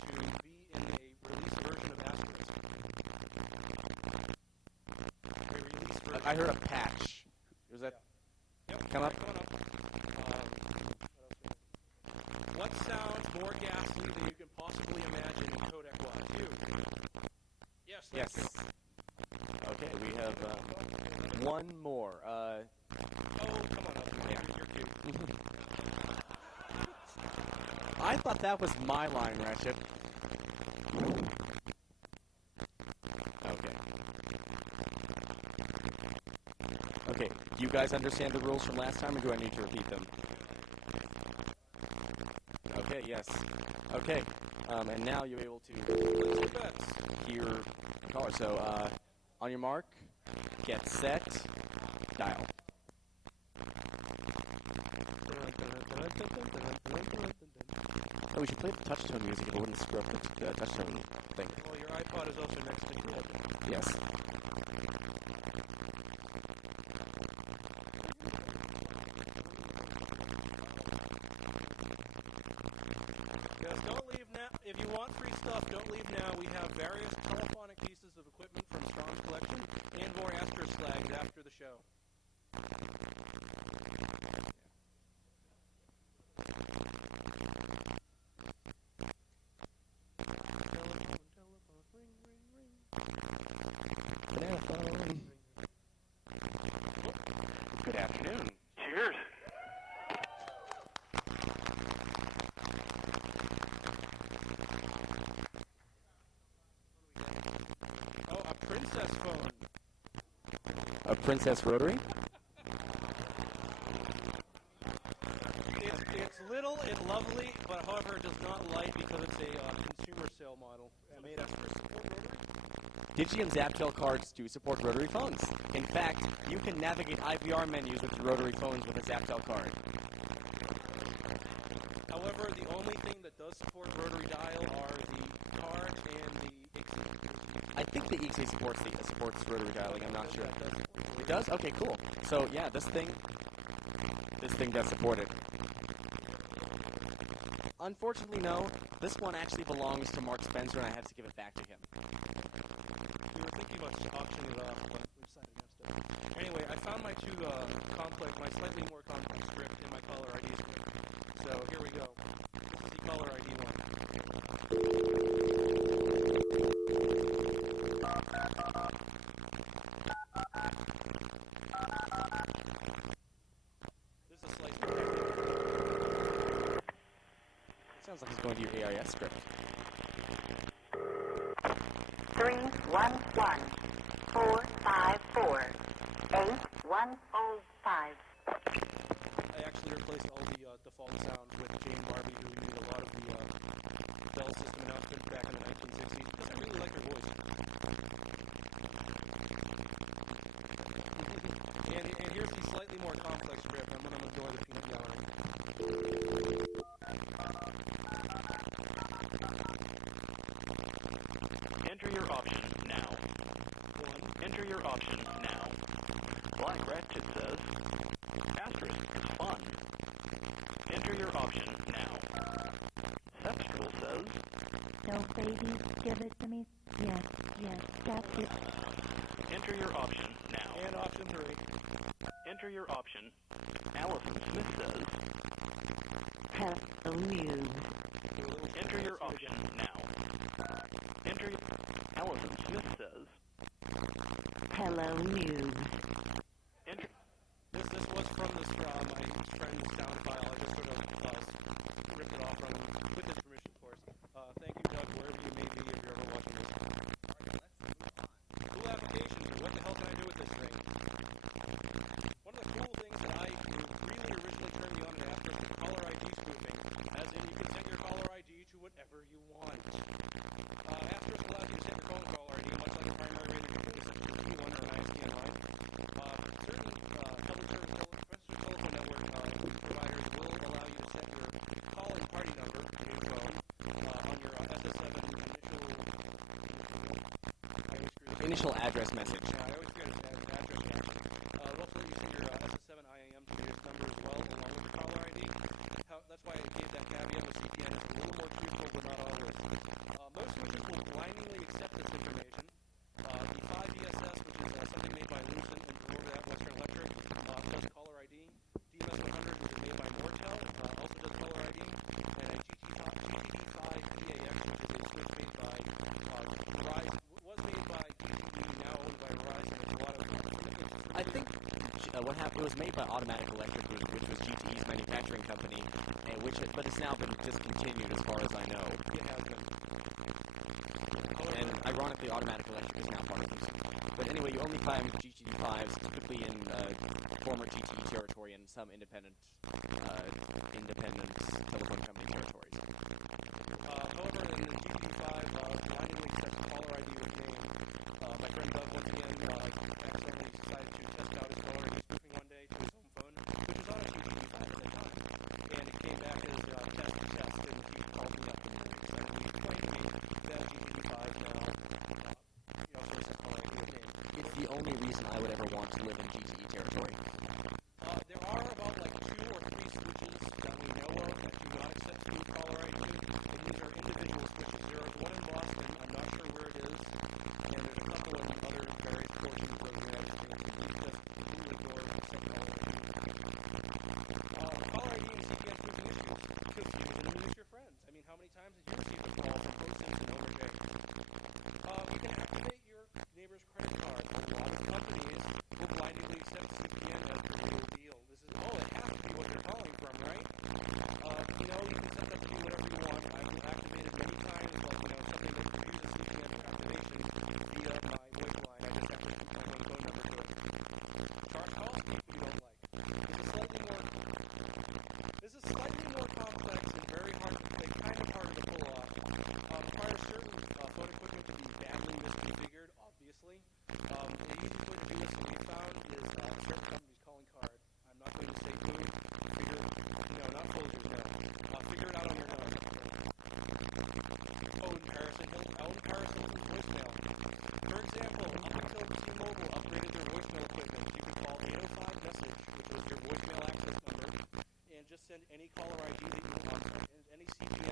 be in a released version of Asterisk? A released version. I heard a patch. Was that? Yep. Come up. Coming up. What sounds more ghastly than you can possibly imagine codec-wise? You. Yes. Yes. thank you. Okay, we have one more. Oh, come on up. Yeah, you're cute. I thought that was my line, Ratchet. Okay. Okay, do you guys understand the rules from last time, or do I need to repeat them? Okay, yes. Okay, and now you're able to hear the caller. So, on your mark, get set, dial. Oh, we should play the touchtone music if it wouldn't screw up the touchtone thing. Well, your iPod is also next to you. Yes. Yes, don't leave now. If you want free stuff, don't leave now. We have various telephonic pieces of equipment from Strom's collection and more Asterisk flags after the show. Banana phone. Good afternoon. Cheers. Oh, a princess phone. A Princess Rotary? It's little, it's lovely, but however it does not light because it's a consumer sale model. Made up for support rotary. Digi and Zaptel cards do support rotary phones. In fact, you can navigate IVR menus with rotary phones with a Zaptel card. However, the only thing that does support rotary dial are the card and the XE. I think the XA supports rotary dialing, I'm not sure. It does? Okay, cool. So, yeah, this thing does support it. unfortunately, no. This one actually belongs to Mark Spencer, and I have to give it back to him. We were thinking about auctioning it off, but we decided against it. Anyway, I found my my slightly more complex script in my caller ID script. So here we go. This is the caller ID one. This is a slightly Sounds like it's going to your AIS script. 311-454-8105. I actually replaced all the default sounds with Jane Barbie, who did a lot of the Bell system announcements back in the 1960s, because I really like her voice. and here's the slightly more complex script. I'm going to go into peanut gallery. Enter your option now. Enter your option now. Black Ratchet says, Asterisk is fun. Enter your option now. Strom says, No, baby, give it to me. Yes, that's it. enter your option now. And option 3. Enter your option. Allison Smith says, Hello, news. enter your option now. Enter your... Allison Smith says, Hello, news. enter... This was from this my friend's sound file. I just sort of ripped it off from him, with his permission, of course. Thank you, Doug, wherever you may be, if you're ever watching this. Cool application here. What the hell can I do with this thing? One of the cool things that I really originally turned me on and after was caller ID spoofing. As in, you can set your caller ID to whatever you want. Asterisk allows you to set your phone caller ID, much like a primary radio computer such as a P1 or an ISDN line. Certain public service telephone network providers will allow you to set your calling party number to your phone on your SS7 Initial address message. Yeah, I always forget its address match. They'll let you set your SS7 IAM to your number as well, along with your caller ID. That's why I gave that caveat with CPN. It's a little more truthful, but not always. Most users will blindingly accept this information. The 5ESS, which is something made by Lucent and delivered at Western Electric, does caller ID. DMS100, which is made by Nortel, also does caller ID. And a GTD5 PAX, which is a switch made by Verizon, was made by GTD, now owned by Verizon. There's a lot of I think what happened was made by Automatic Electric, which was GTE's manufacturing company, but it's now been discontinued as far as I know. it has been. And ironically, Automatic Electric is now part of this. But anyway, you only find GTD5s typically in former GTE territory and some independent telephone company territories. However, in the GT5, blindingly accepts caller ID with name. My friend Doug, once again, accidentally decided to test out his caller ID spoofing one day to his home phone, which was on a GT5 at the time. And it came back as test, and he called me up and explained to me that GT5, faces caller ID with name. It's the only reason I would ever want to live in GTE territory. There are about 2 or 3 switches that we know of that do not accept smooth caller ID, and these are individual switches. There is one in Boston, I'm not sure where it is, and there's a couple of other various portions of the United States that just completely ignore accept caller ID. Caller ID and CPN spoofing issues confuse and lose your friends. I mean, how many times did you receive a call from hostess and owner Jay? You can activate your neighbor's credit card. A lot of companies will blindingly accept CPN as per your deal. This is, it has to be what you're calling from, right? You can set that to do whatever you want. I've activated many times, something that uses CPN for activation via my voice line. I just have to put my own phone number to it. Charge calls, people you don't like. This is slightly more complex and very hard to play, kind of harder to pull off. Requires certain phone equipment to be badly misconfigured, obviously. The easiest way to do this, we found, is certain companies calling card. I'm not going to say who. Not Folgers, no. Figure it out on your own. Owen Carlsom voicemail. For example, up until T-Mobile upgraded their voicemail equipment, you could call 805 message, which was your voicemail access number, and just send any caller ID that you want, and any CPN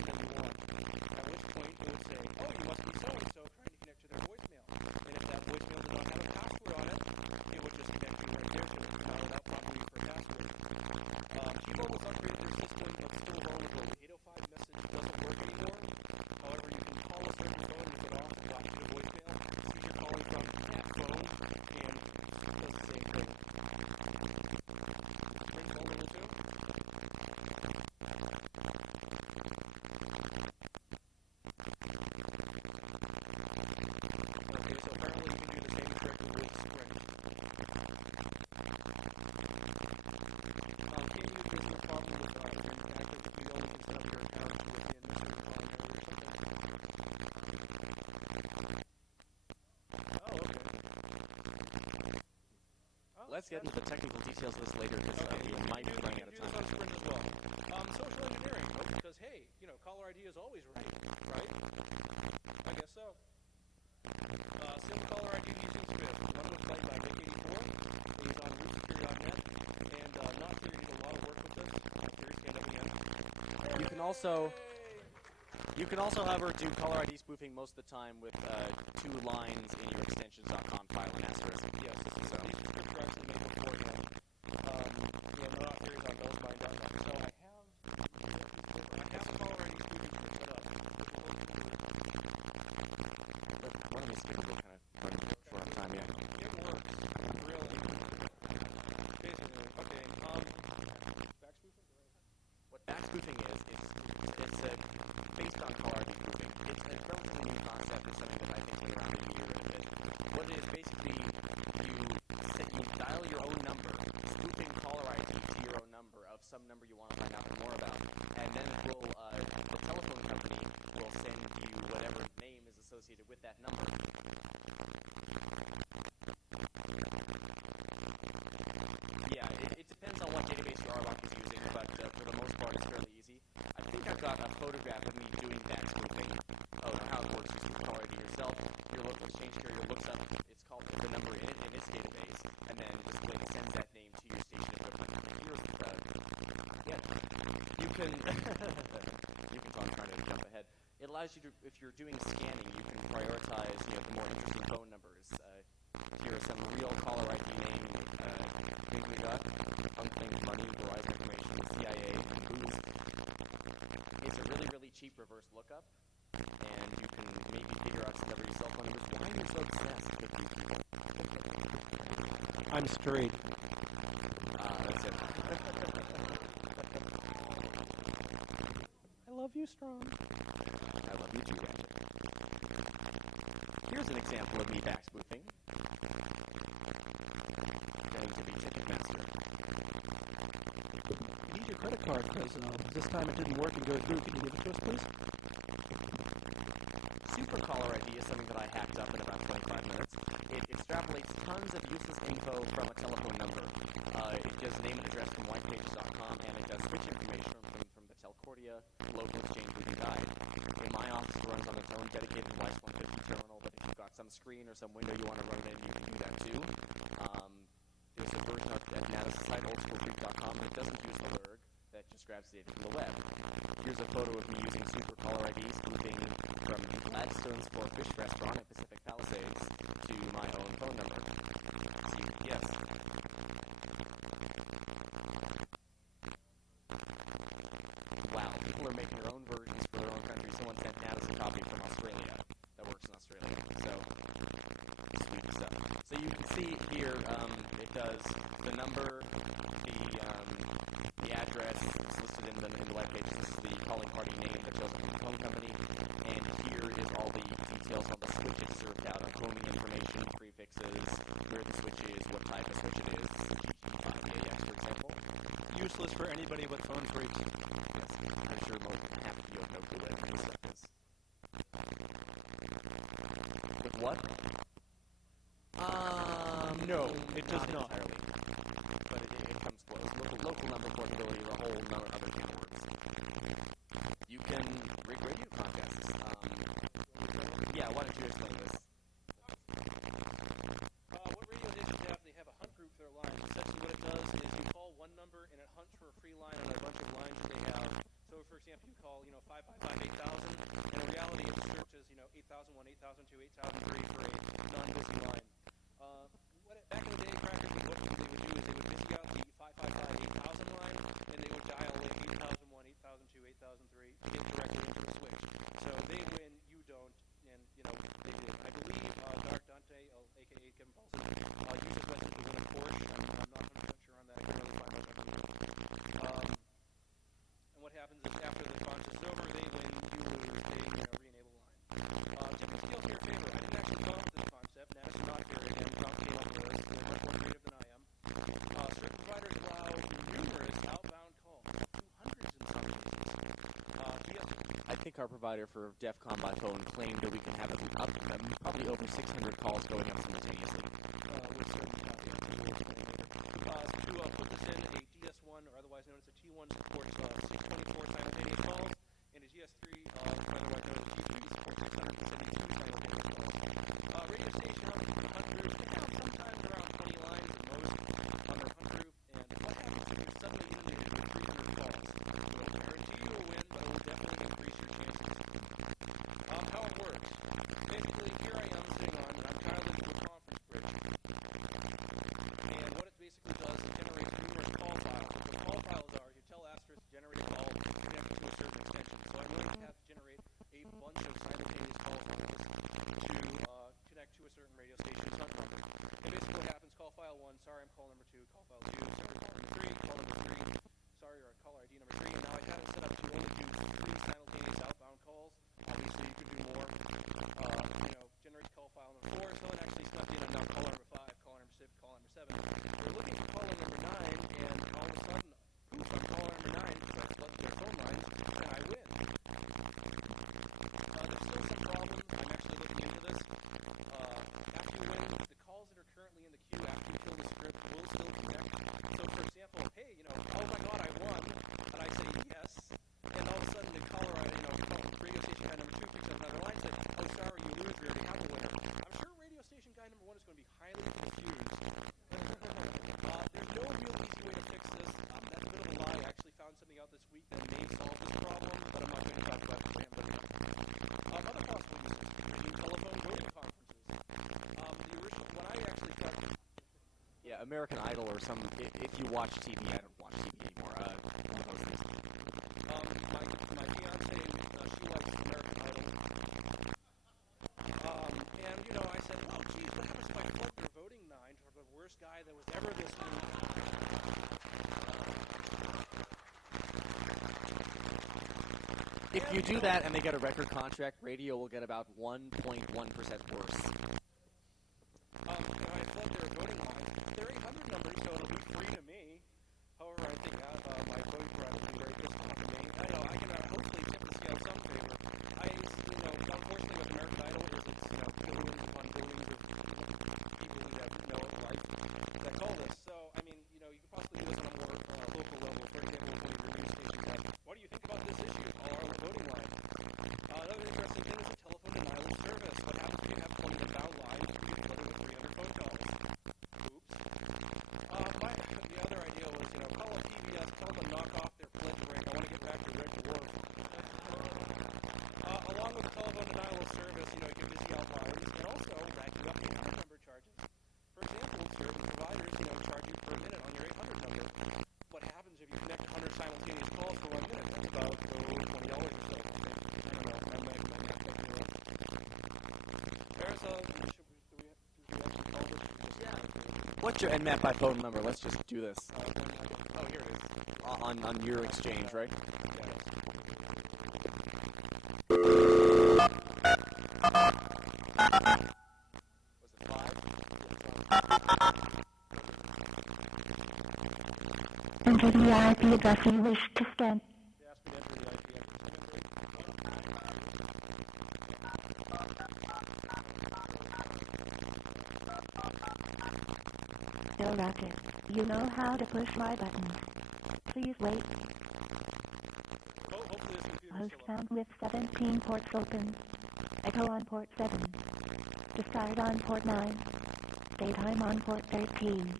let's get into the technical details of this later because we might be running out of time. On Sprint as well. Social engineering, right? Because hey, caller ID is always right, right? I guess so. SIM caller ID using Smith. One was played by Vic84. It was on rootsecurity.net, and not sure you did a lot of work with this. Here, stand up again. You can also, however, do caller ID spoofing most of the time with 2 lines in your extensions.com file in Asterisk. Yes, so these scripts are actually made beforehand. Not series on thosemind.net. So I have caller ID spoofing script set up. One of these things are kind of running short on time, yeah. It works, really. Basically, okay. Back spoofing? What back spoofing is it's based on caller ID spoofing. It's a relatively new concept. It's something that I think came around maybe a year and a bit. What it is basically, you dial your own number, spoofing caller ID to your own number of some number you want to find out more about, and then the telephone company will send you whatever name is associated with that number. Yeah, it depends on what database your RLock is using, but for the most part, it's fairly easy. I think I've got a photograph of me doing that spoofing. Oh, no, how it works is you caller ID yourself, your local exchange carrier looks up, it's called the number in its database, and then just sends that name to your station equipment. You can so I'm trying to jump ahead. It allows you to, if you're doing scanning, you can prioritize the more interesting phone numbers. Here are some real caller ID name we got. Unclaimed money, Verizon information, CIA, and booze. It's a really, really cheap reverse lookup, and you can maybe figure out some of your cell phone numbers. Why are you so obsessed with these? I'm straight. That's it. I love you, Strom. I love you too, Ratchet. Here's an example of me back spoofing. Going to be Ticketmaster. I need your credit card because this time it didn't work and go through. Can you give it to us, please? Super caller ID is something that I hacked up in about 25 minutes. It extrapolates tons of useless info from a telephone number. It gives name and address from whitepages.com, and it does switch information from the Telcordia local exchange we guide. In my office, it runs on its own dedicated WISE 150 terminal, but if you've got some screen or some window you want to run it in, you can do that too. There's a version of Natus' site, oldschoolfreak.com, that doesn't use Alert, that just grabs data from the web. Here's a photo of me using super caller ID spoofing from Gladstone's for Fish Restaurant at Pacific Palisades to my own phone number. See, yes. Wow, people are making their own versions for their own country. Someone sent Natus a copy from Australia that works in Australia. So, stupid stuff. So you can see here, it does the number, the address, it's listed in the web page. This is the calling party name that shows up from the phone company, and here is all the details on the switches served out, on roaming information, prefixes, where the switch is, what type of switch it is. GG5AX, for example. Useless for anybody but phone freaks. Yes, I'm sure half of you have no clue what this stuff is. With what? No, it does not. Entirely. But it comes close. Local number portability are a whole number of other can of worms. You can rig radio contests. Yeah, why don't you explain this? What radio stations have, they have a hunt group for their lines. Essentially what it does is you call one number and it hunts for a free line on a bunch of lines that they have. So for example, you call, 555 8000, and in reality it searches, 8001, 8002, 8003 for a non-busy line. Back in the day, practically what they would do is they would busy out the 555 8000 line, and they would dial in 8001, 8002, 8003 to get directly into the switch. So they win, you don't, and, they did. I believe Dark Dante, a.k.a. Kevin Paulson, uses Western within a Porsche. I'm not 100% sure on that. I can't really find out that. And what happens is after the launch is over, they win, you lose, they re-enable the line. Typical skill to your favor. I didn't actually come up with this concept. Natus is not here again. Company on yours. They're much more creative than I am. Certain providers allow numerous outbound calls, 200s in some cases. I think our provider for DEFCON by phone claimed that we can have probably over 600 calls going up simultaneously. American Idol or some. If you watch TV, I don't watch TV anymore. One of those things. My fiance, she likes American Idol. And, you know, I said, well, geez, what happens if I float their voting line for the worst guy that was ever this new? If you do that and they get a record contract, radio will get about 1.1% worse. If I float their voting line, they're 800 numbers, so it'll be free to me. However, I think my voting provider will be very pissed off at me. I know I can hopefully tip the scale some favor. Unfortunately, with American Idol, it's billions upon billions of people that know it, like that call this. So, I mean, you could possibly do this on a more local level. For example, one of your news stations. What do you think about this issue? Or the voting line? Another interesting thing is the telephone denial of service. What happens if you have one in the down line and you flooded with 300 phone calls? Oops. The other idea was, call up PBS, tell them to knock off their pledge break. I want to get back to Red Dwarf. Along with the telephone denial of service, you give busy outliers, and also ratchet up the account number charges. For example, service providers, charge you per minute on your 800 number. What happens if you connect 100 simultaneous calls for 1 minute? That's about $20 or so. I don't know. I'm not going to that zero. There's a... Do we actually call this? Yeah. What's your NMAP by phone number? Let's just do this. Oh, here it is. On your exchange, right? Was it 5? Enter the IP address you wish to scan. They asked me to enter the IP Still Ratchet. You know how to push my buttons. Please wait. Hopefully this computer's Host still up. found with 17 ports open. Echo on port 7. Discard on port 9. Daytime on port 13.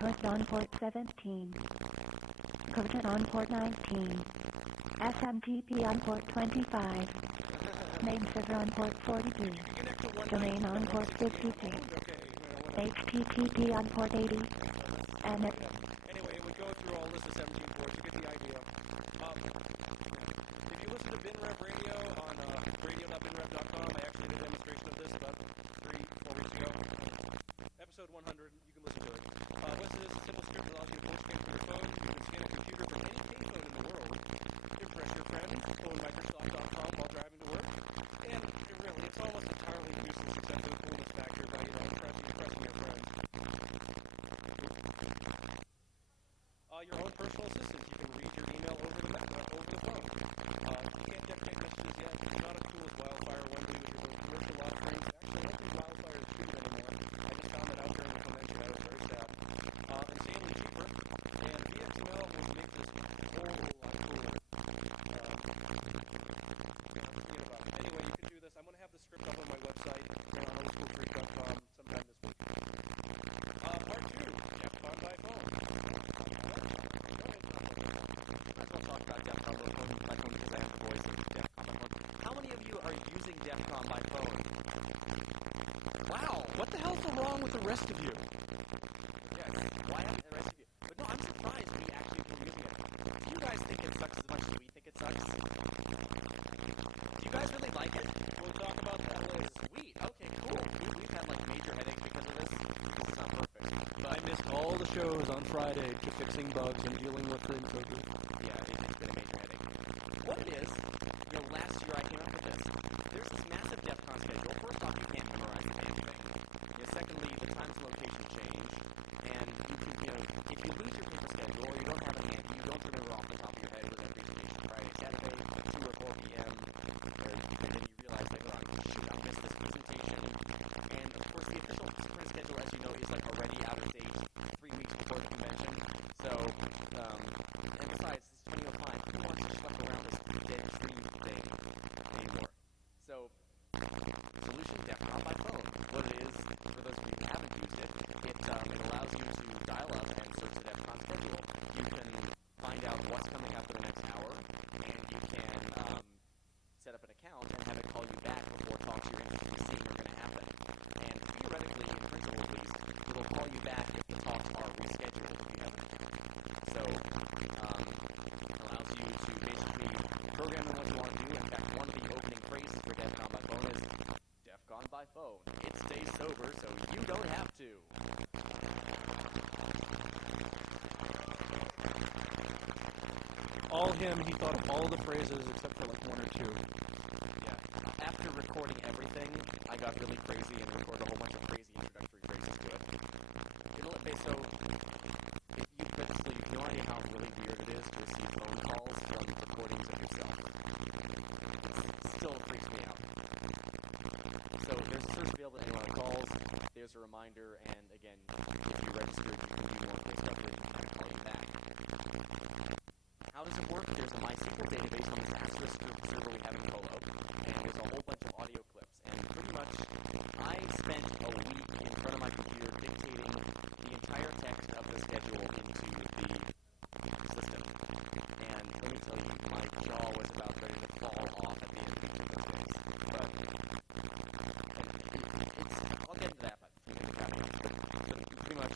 Toast on port 17. Coated on port 19. SMTP on port 25. Main server on port 42. Domain on port 52. HTTP on port 80. And it... Anyway, we go through all this of 17 ports. You get the idea. If you listen to BinRev Radio on radio.binrev.com, I actually did a demonstration of this about 3-4 weeks ago. Episode 100, you can listen to it. What's this? A simple script that allows you to voice scan your phone. You can scan a computer from any payphone in the world. Impress your friends. Go to Microsoft.com while driving to work. And it's almost entirely useless except for the coolness factor by impressing your friends. Your own personal assistant. You can read your email over the phone. You can't get messages yet. It's not as cool as Wildfire 1D, which is a virtual lot of things. Actually, I don't think Wildfire is cheaper anymore. I just found that out during the convention. I was very sad. Insanely cheaper. And VXML will make this whole lot cooler. Anyway, you can do this. I'm going to have the script up on my website, on oldschoolfreak.com, sometime this week. Part 2, DEFCON by phone. How many of you are using DEFCON by phone? Wow, what the hell's so wrong with the rest of you? Yes, why haven't the rest of you? But no, I'm surprised we actually can use it. Do you guys think it sucks as much as we think it sucks? Do you guys really like it? We'll talk about that later. Sweet, okay, cool. We've had like major headaches because of this. This is not perfect. But I missed all the shows on Friday to fixing bugs and dealing with things like this. Yeah, it's been a major headache. What it is, last year I came up with this. There's this massive DEFCON schedule. First off, you can't memorize anything. Secondly, the times and location change, and you can, if you lose your physical schedule or you don't have it handy, you don't remember off the top of your head whether presentation Friday, Saturday, 2 or 4 p.m., and then you realize later on, shoot, I missed this presentation. And of course, the official sprint schedule, as you know, is like already out of date 3 weeks before the convention. So, and besides, tell him he thought of all the phrases except for like one or two. Yeah. After recording everything, I got really crazy and recorded a whole bunch of crazy introductory phrases to it. So, you basically have no idea how really weird it is to receive phone calls from recordings of yourself. It still freaks me out. So there's a search available to anyone who calls. There's a reminder, and again, if you registered, you can view more case coverage and call you back. How does it work? There's a MySQL database on this Asterisk server we have in Colo, and there's a whole bunch of audio clips. And pretty much, I spent a week in front of my computer dictating the entire text of the schedule into the system. And let me tell you, my jaw was about ready to fall off at the end of the minutes. But I'll get into that about a few minutes after. But pretty much,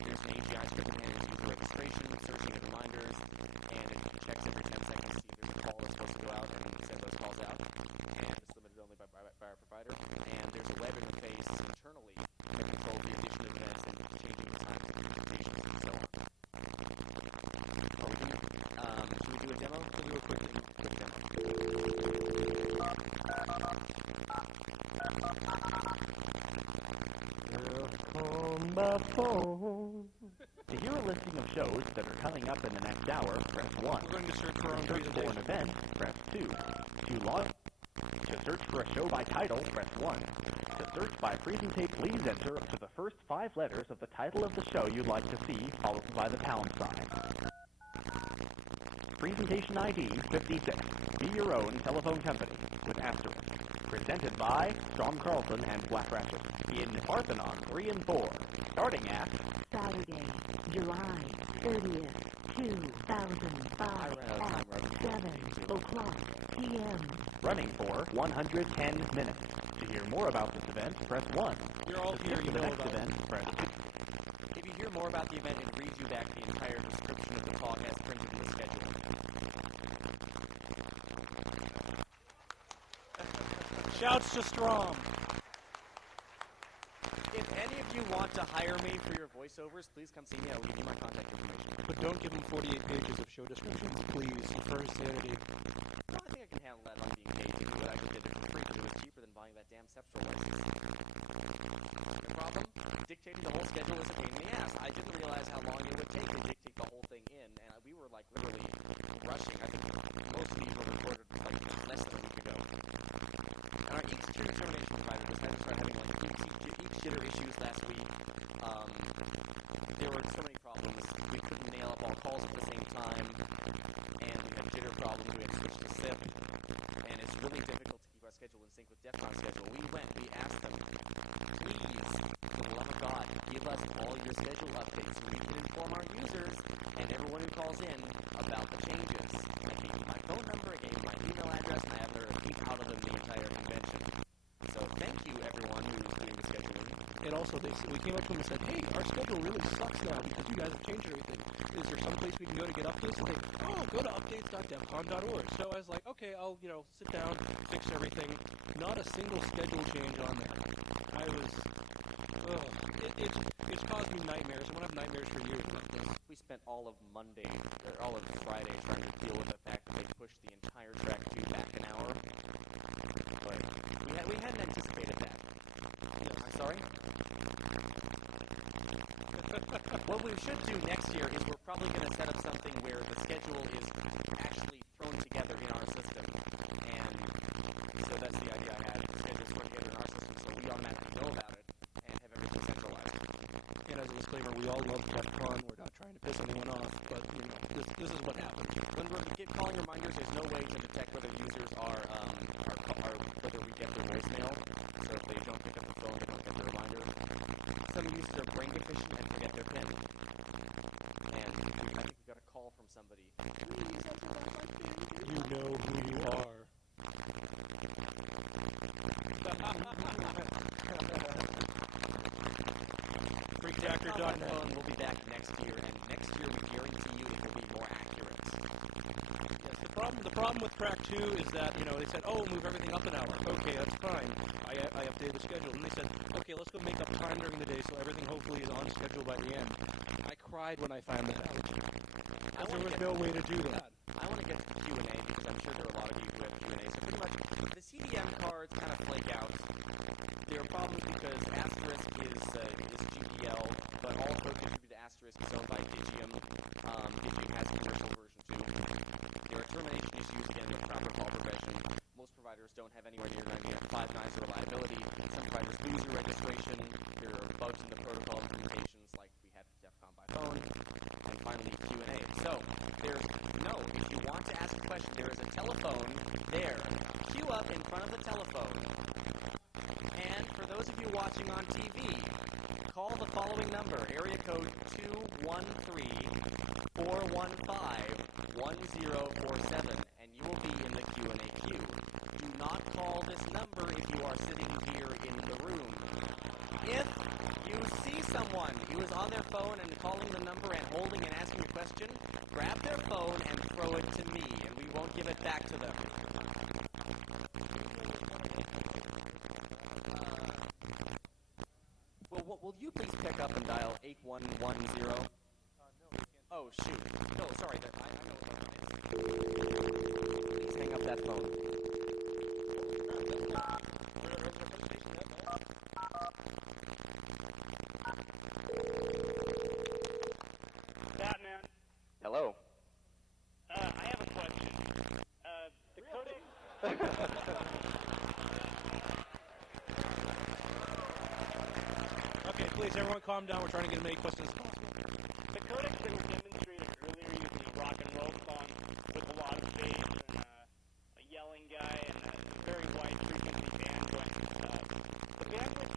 there's an API script that manages registration, searching and reminders, and it checks every 10 seconds to see if there's a call that's supposed to go out and send those calls out. And it's limited only by our provider. And there's a web interface internally that controls the addition of events and changing the time of communications and so on. Should we do a demo? We'll do a quick demo. To hear a listing of shows that are coming up in the next hour, press 1. We're going to search for our own To search for presentation. an event, press 2. To search for a show by title, press 1. To search by presentation, please enter up to the first 5 letters of the title of the show you'd like to see, followed by the pound sign. Presentation ID 56. Be your own telephone company with Asterisk. Presented by Strom, Carlsom, and Black Ratchet in Parthenon 3 and 4. Starting at Saturday, July 30th, 2005 at 7 o'clock p.m. running for 110 minutes. To hear more about this event, press 1. You're all To here, skip you to the know next about it. event, press 2. If you hear more about the event, it reads you back the entire description of the talk as printed in the schedule. Shouts to Strom. If any of you want to hire me for your voiceovers, please come see me. I will give you my contact information. But don't give him 48 pages of show descriptions, please, for his sanity. No, I think I can handle that on being paid to do what I actually did it for free, because it was cheaper than buying that damn Sepstral license. The problem? Dictating the whole schedule is a pain in the ass. I didn't realize how long it would take to dictate the whole thing in, and we were like literally rushing. I think most of these were recorded like less than a week ago. And our each jitter termination provider was having like each jitter issues last week. There were so many problems. We couldn't nail up all calls at the same time, and we had jitter problems. We had to switch to SIP, and it's really difficult to keep our schedule in sync with DEFCON's schedule. We asked them, please, for the love of God, give us all your schedule updates so we can inform our users and everyone who calls in about the changes. I gave you my phone number, I gave you my email address, and I have their keep out of them the entire convention. So thank you, everyone who's doing the scheduling. And also, we came up to him and said, hey, our schedule really sucks now because you guys have changed everything. Is there some place we can go to get updates? And go to updates.defcon.org. So I was like, okay, I'll, sit down, fix everything. Not a single schedule change on there. I was, it's caused me nightmares. I'm going to have nightmares for years about this. We spent all of Friday trying to deal with the fact that they pushed the entire track 2 back an hour. But we hadn't anticipated that. I'm sorry? What we should do next year is we're probably going to set up something where the schedule is actually thrown together in our system. And so that's the idea I had. The schedule is thrown together in our system so we automatically know about it and have everything centralized. And as a disclaimer, we all love DEFCON. We're not trying to piss anyone off, but this is what happens. When we get calling reminders, there's no way to detect whether users are whether we get their voicemail. So if they don't pick up the phone, they don't get the reminder. Some users are brain deficient and forget their PIN. And I think we got a call from somebody. You know who you are. Freakfactor.net will be back next year, and next year we guarantee you it will be more accurate. Yes, the problem with Crack 2 is that, they said, oh, move everything up an hour. Okay, that's fine. I updated the schedule. And they said, okay, let's go make up time during the day so everything hopefully is on schedule by the end. I cried when I found that out. There was no way to do that. I want to get to Q&A because I'm sure there are a lot of you who have Q&A. So pretty much, the CDM cards kind of flake out. There are problems because Asterisk is GPL, but also contributed to Asterisk is owned by Digium. Digium has a commercial version too. There are termination issues, again, with proper call progression. Most providers don't have anywhere near 5 nines of reliability. Some providers lose your registration. There are bugs in the protocol implementations like we had with DEF CON by phone. And finally, Q&A. So, if you want to ask a question, there is a telephone there. Queue up in front of the telephone. And for those of you watching on TV, call the following number, area code 213-415-1047, and you will be in the Q&A queue. Do not call this number if you are sitting here in the room. If you see someone who is on their phone and calling the number and holding and asking a question, grab their phone and throw it to me, and we won't give it back to them. Will you please pick up and dial 8110? No, we can't. Oh, shoot. No, sorry. I know what that is. Please hang up that phone. Batman, Hello. I have a question. The codec... Okay, please, everyone calm down. We're trying to get as many questions as possible. The codecs that were demonstrated earlier using a rock and roll song with a lot of bass and a yelling guy and a very wide frequency band going, the bandwidth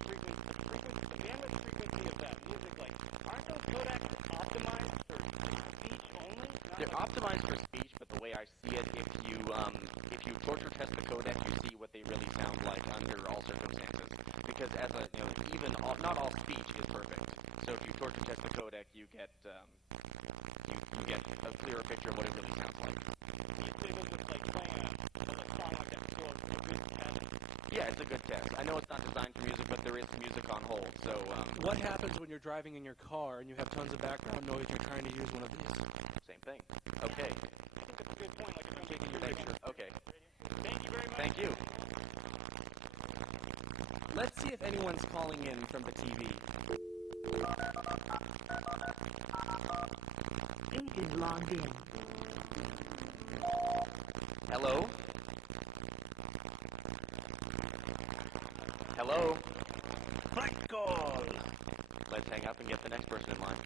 frequency of that music, like, aren't those codecs optimized for speech only? They're optimized for speech, but the way I see it, if you torture test the codec, you see what they really sound like under all circumstances. Because not all speech is perfect. So if you torture test the codec, you get you get a clearer picture of what it really sounds like. These tables just like playing a song like that before, it's a good test. Yeah, it's a good test. I know it's not designed for music, but there is music on hold. So What happens when you're driving in your car and you have tons of background noise and you're trying to use one of these? same thing. Okay. I think that's a good point. Like, I'm taking your picture. Okay. Thank you very much. Thank you. Let's see if anyone's calling in from the TV. Agent logged in. Hello? Hello? Black call. Let's hang up and get the next person in line.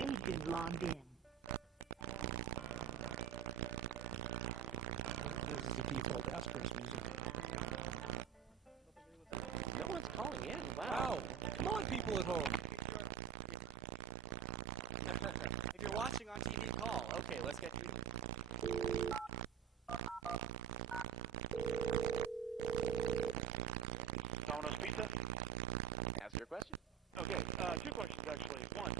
Agent logged in. This is the default Asterisk music. No one's calling in. Wow. Wow. Come on, people at home. If you're watching on TV, call. Okay, let's get you. Domino's Pizza? Ask your question. Okay, two questions actually. One,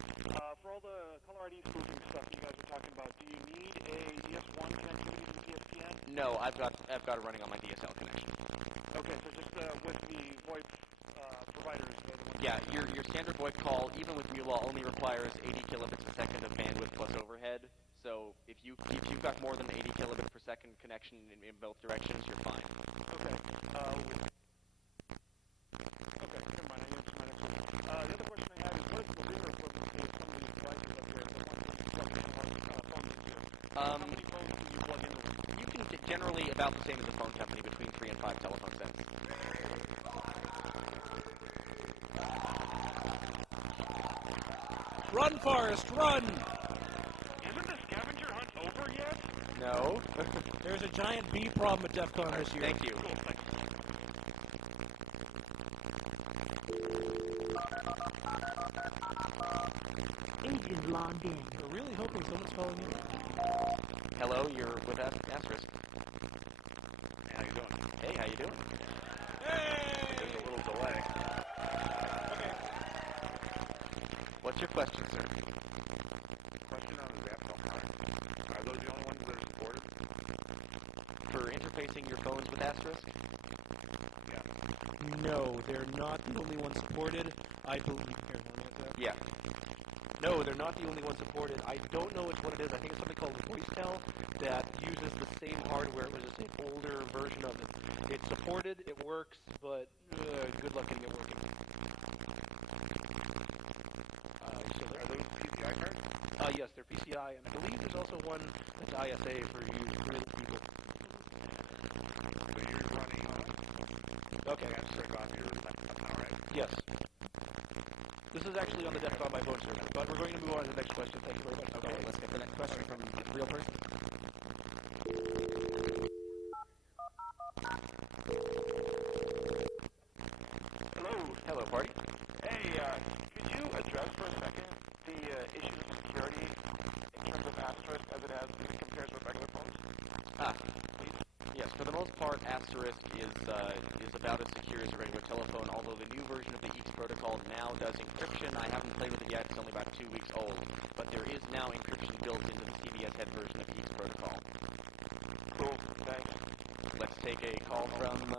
for all the caller ID spoofing stuff you guys are talking about, do you need a DS1 connectivity to PSTN? No, I've got it running on my DSL connection. Okay, so just with the VoIP providers. Yeah, your standard VoIP call, even with MULA, only requires 80 kilobits per second of bandwidth plus overhead. So if you've got more than 80 kilobits per second connection in both directions, you're fine. Okay. Okay, never mind. I answered my next one. The other question I have is, what is the deliver equipment for some of these devices up here? The ones that you phone here. How many phones can you plug into? You can get generally about the same as a phone company, between 3 and 5 telephone sets. Run, Forrest, run! Isn't the scavenger hunt over yet? No. There's a giant bee problem at DEF CON this year. Thank you. Cool, thanks. Agent logged in. We're really hoping someone's calling in. Hello, you're with Asterisk. Hey, how you doing? Hey, how you doing? There's a little delay. What's your question, sir? Question on the Raptor product. Are those the only ones that are supported? For interfacing your phones with Asterisk? Yeah. No, they're not the only ones supported. I believe. Here, let me answer that. Yeah. No, they're not the only one supported. I don't know which one it is. I think it's something called VoiceTel that uses the same hardware. It was just an older version of it. It's supported, it works, but good luck getting it working. So Are those PCI cards? yes, they're PCI, and I believe there's also one that's ISA for you real people. So you're running Okay. Asterisk off your laptop now, right? Yes. This is actually on the DEFCON by phone service, but we're going to move on to the next question. Thank you very much. Okay, let's get the next question from the real person. Hello, party. Hey, could you address for a second the issues of security in terms of Asterisk as it compares with regular phones? Please? Yes, for the most part, Asterisk is about as secure as a regular telephone, although the new version of the EEX protocol now does encryption. I haven't played with it yet, it's only about 2 weeks old, but there is now encryption built into the CBS head version of EEX protocol. Cool, thanks. Let's take a call from...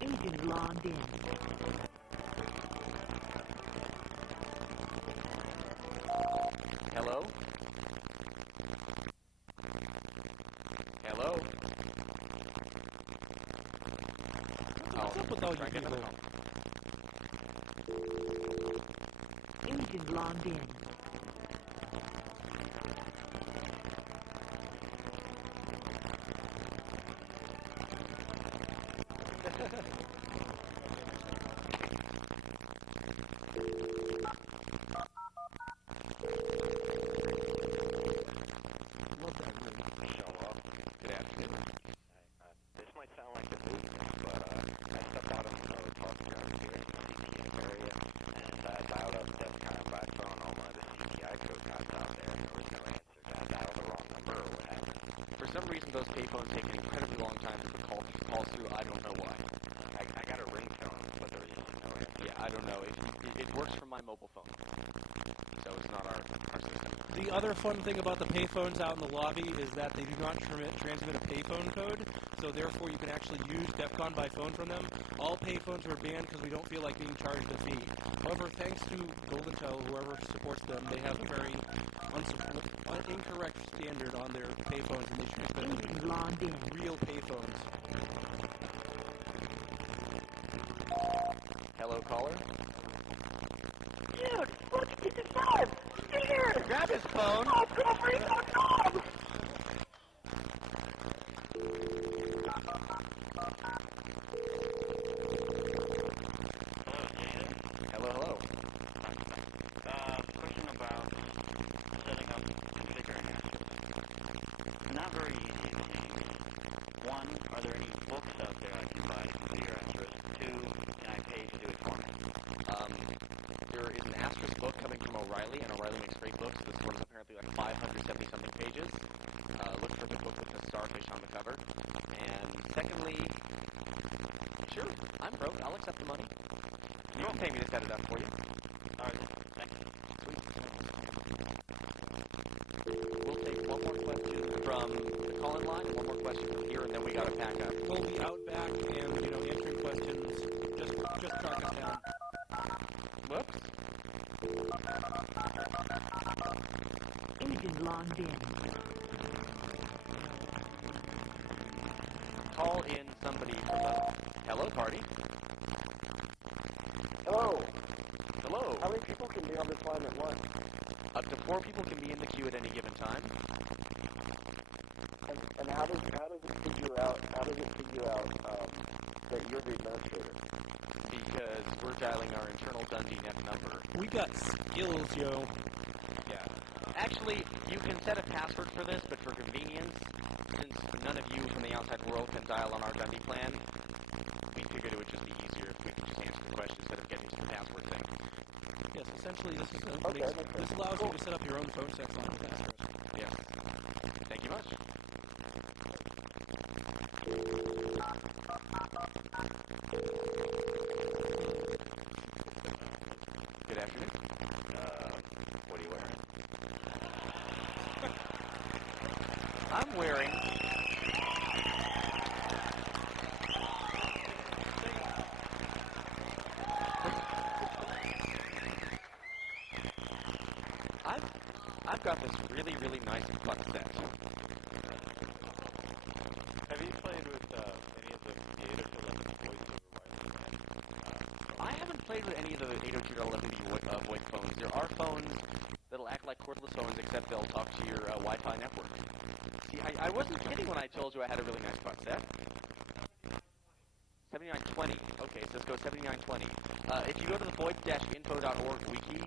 Agent logged in. Hello? Hello? What's up with all you try again. people? Agent logged in. Show up. Good afternoon. This might sound like a movement, but I stepped out of another talk job here in the CTM area, and I dialed up DEFCON by phone on one of the CPI code cards out there, and there was no answer. Did I dial the wrong number, or what happened? For some reason, those payphones take an incredibly long time to call through. I don't know why. I got a ringtone, but there was just no answer. Yeah, I don't know. It works from my mobile phone, so it's not our system. The other fun thing about the payphones out in the lobby is that they do not transmit a payphone code, so therefore you can actually use DEFCON by phone from them. All payphones were banned because we don't feel like being charged a fee. However, thanks to GoldenTel, whoever supports them, they have a very incorrect standard on their payphones, and they transmit Agent logged in. real payphones. Hello, caller? Dude, look at this phone! Stay here! Grab his phone! Oh, go for it, dog! Hello, hello. Question about setting up configuring Asterisk. Not very easy, it seems. One, are there any books out there I can buy to configure Asterisk? Two, can I pay to do it for me? There is an Asterisk book coming from O'Reilly, and O'Reilly makes great books. This one is apparently like 570-something pages. Look for the book with the starfish on the cover. And secondly, sure, I'm broke. I'll accept the money. You won't pay me to set it up for you. All right, thanks. We'll take one more question from the call-in line and one more question from here, and then we got to pack up. We'll be out back and, answering questions. Just track us down. Whoops. Agent logged in. Call in somebody from the hello party. Hello. Hello. How many people can be on this line at once? Up to 4 people can be in the queue at any given time. And how does it figure out? How does it figure out that you're the administrator? Because we're dialing our internal Dundee Net number. We got skills, yo. Yeah. Actually, you can set a password for this, but for convenience, since none of you from the outside world can dial on our Dundee plan, we figured it would just be easier if we could just answer the question instead of getting to the password thing. Yes, essentially this is Okay, this allows you to set up your own phone sets on the Asterisk. Yeah. Thank you much. Good afternoon. What are you wearing? I'm wearing I've got this really, really nice butt set. Have you played with any of the 802.11 voice over wireless? I haven't played with any of the 802.11 voice phones. There are phones that'll act like cordless phones, except they'll talk to your Wi-Fi network. See, I wasn't kidding when I told you I had a really nice butt set. 7920. Okay, so let's go 7920. If you go to the voip-info.org wiki,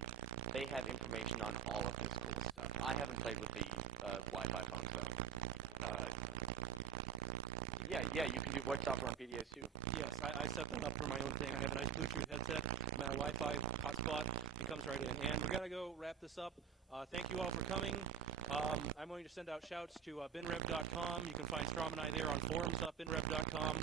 they have information on all of this cool stuff. I haven't played with the Wi-Fi phone stuff. Yeah, you can do voice software on PDAs too. Yes, I set them up for my own thing. I have a nice Bluetooth headset. My Wi-Fi hotspot, it comes right in. And we got to go wrap this up. Thank you all for coming. I'm going to send out shouts to binrev.com. You can find Strom and I there on forums.binrev.com.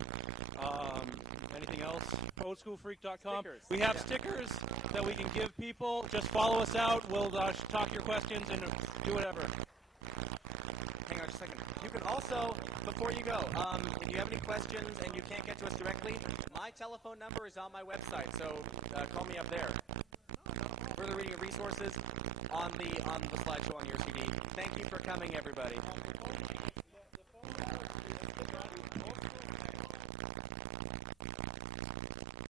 Anything else? Oldschoolfreak.com. Stickers. We have stickers that we can give people. Just follow us out. We'll talk your questions and do whatever. Hang on just a second. You can also, before you go, if you have any questions and you can't get to us directly, my telephone number is on my website, so call me up there. Further reading of resources on the slideshow on your CD. Thank you for coming, everybody.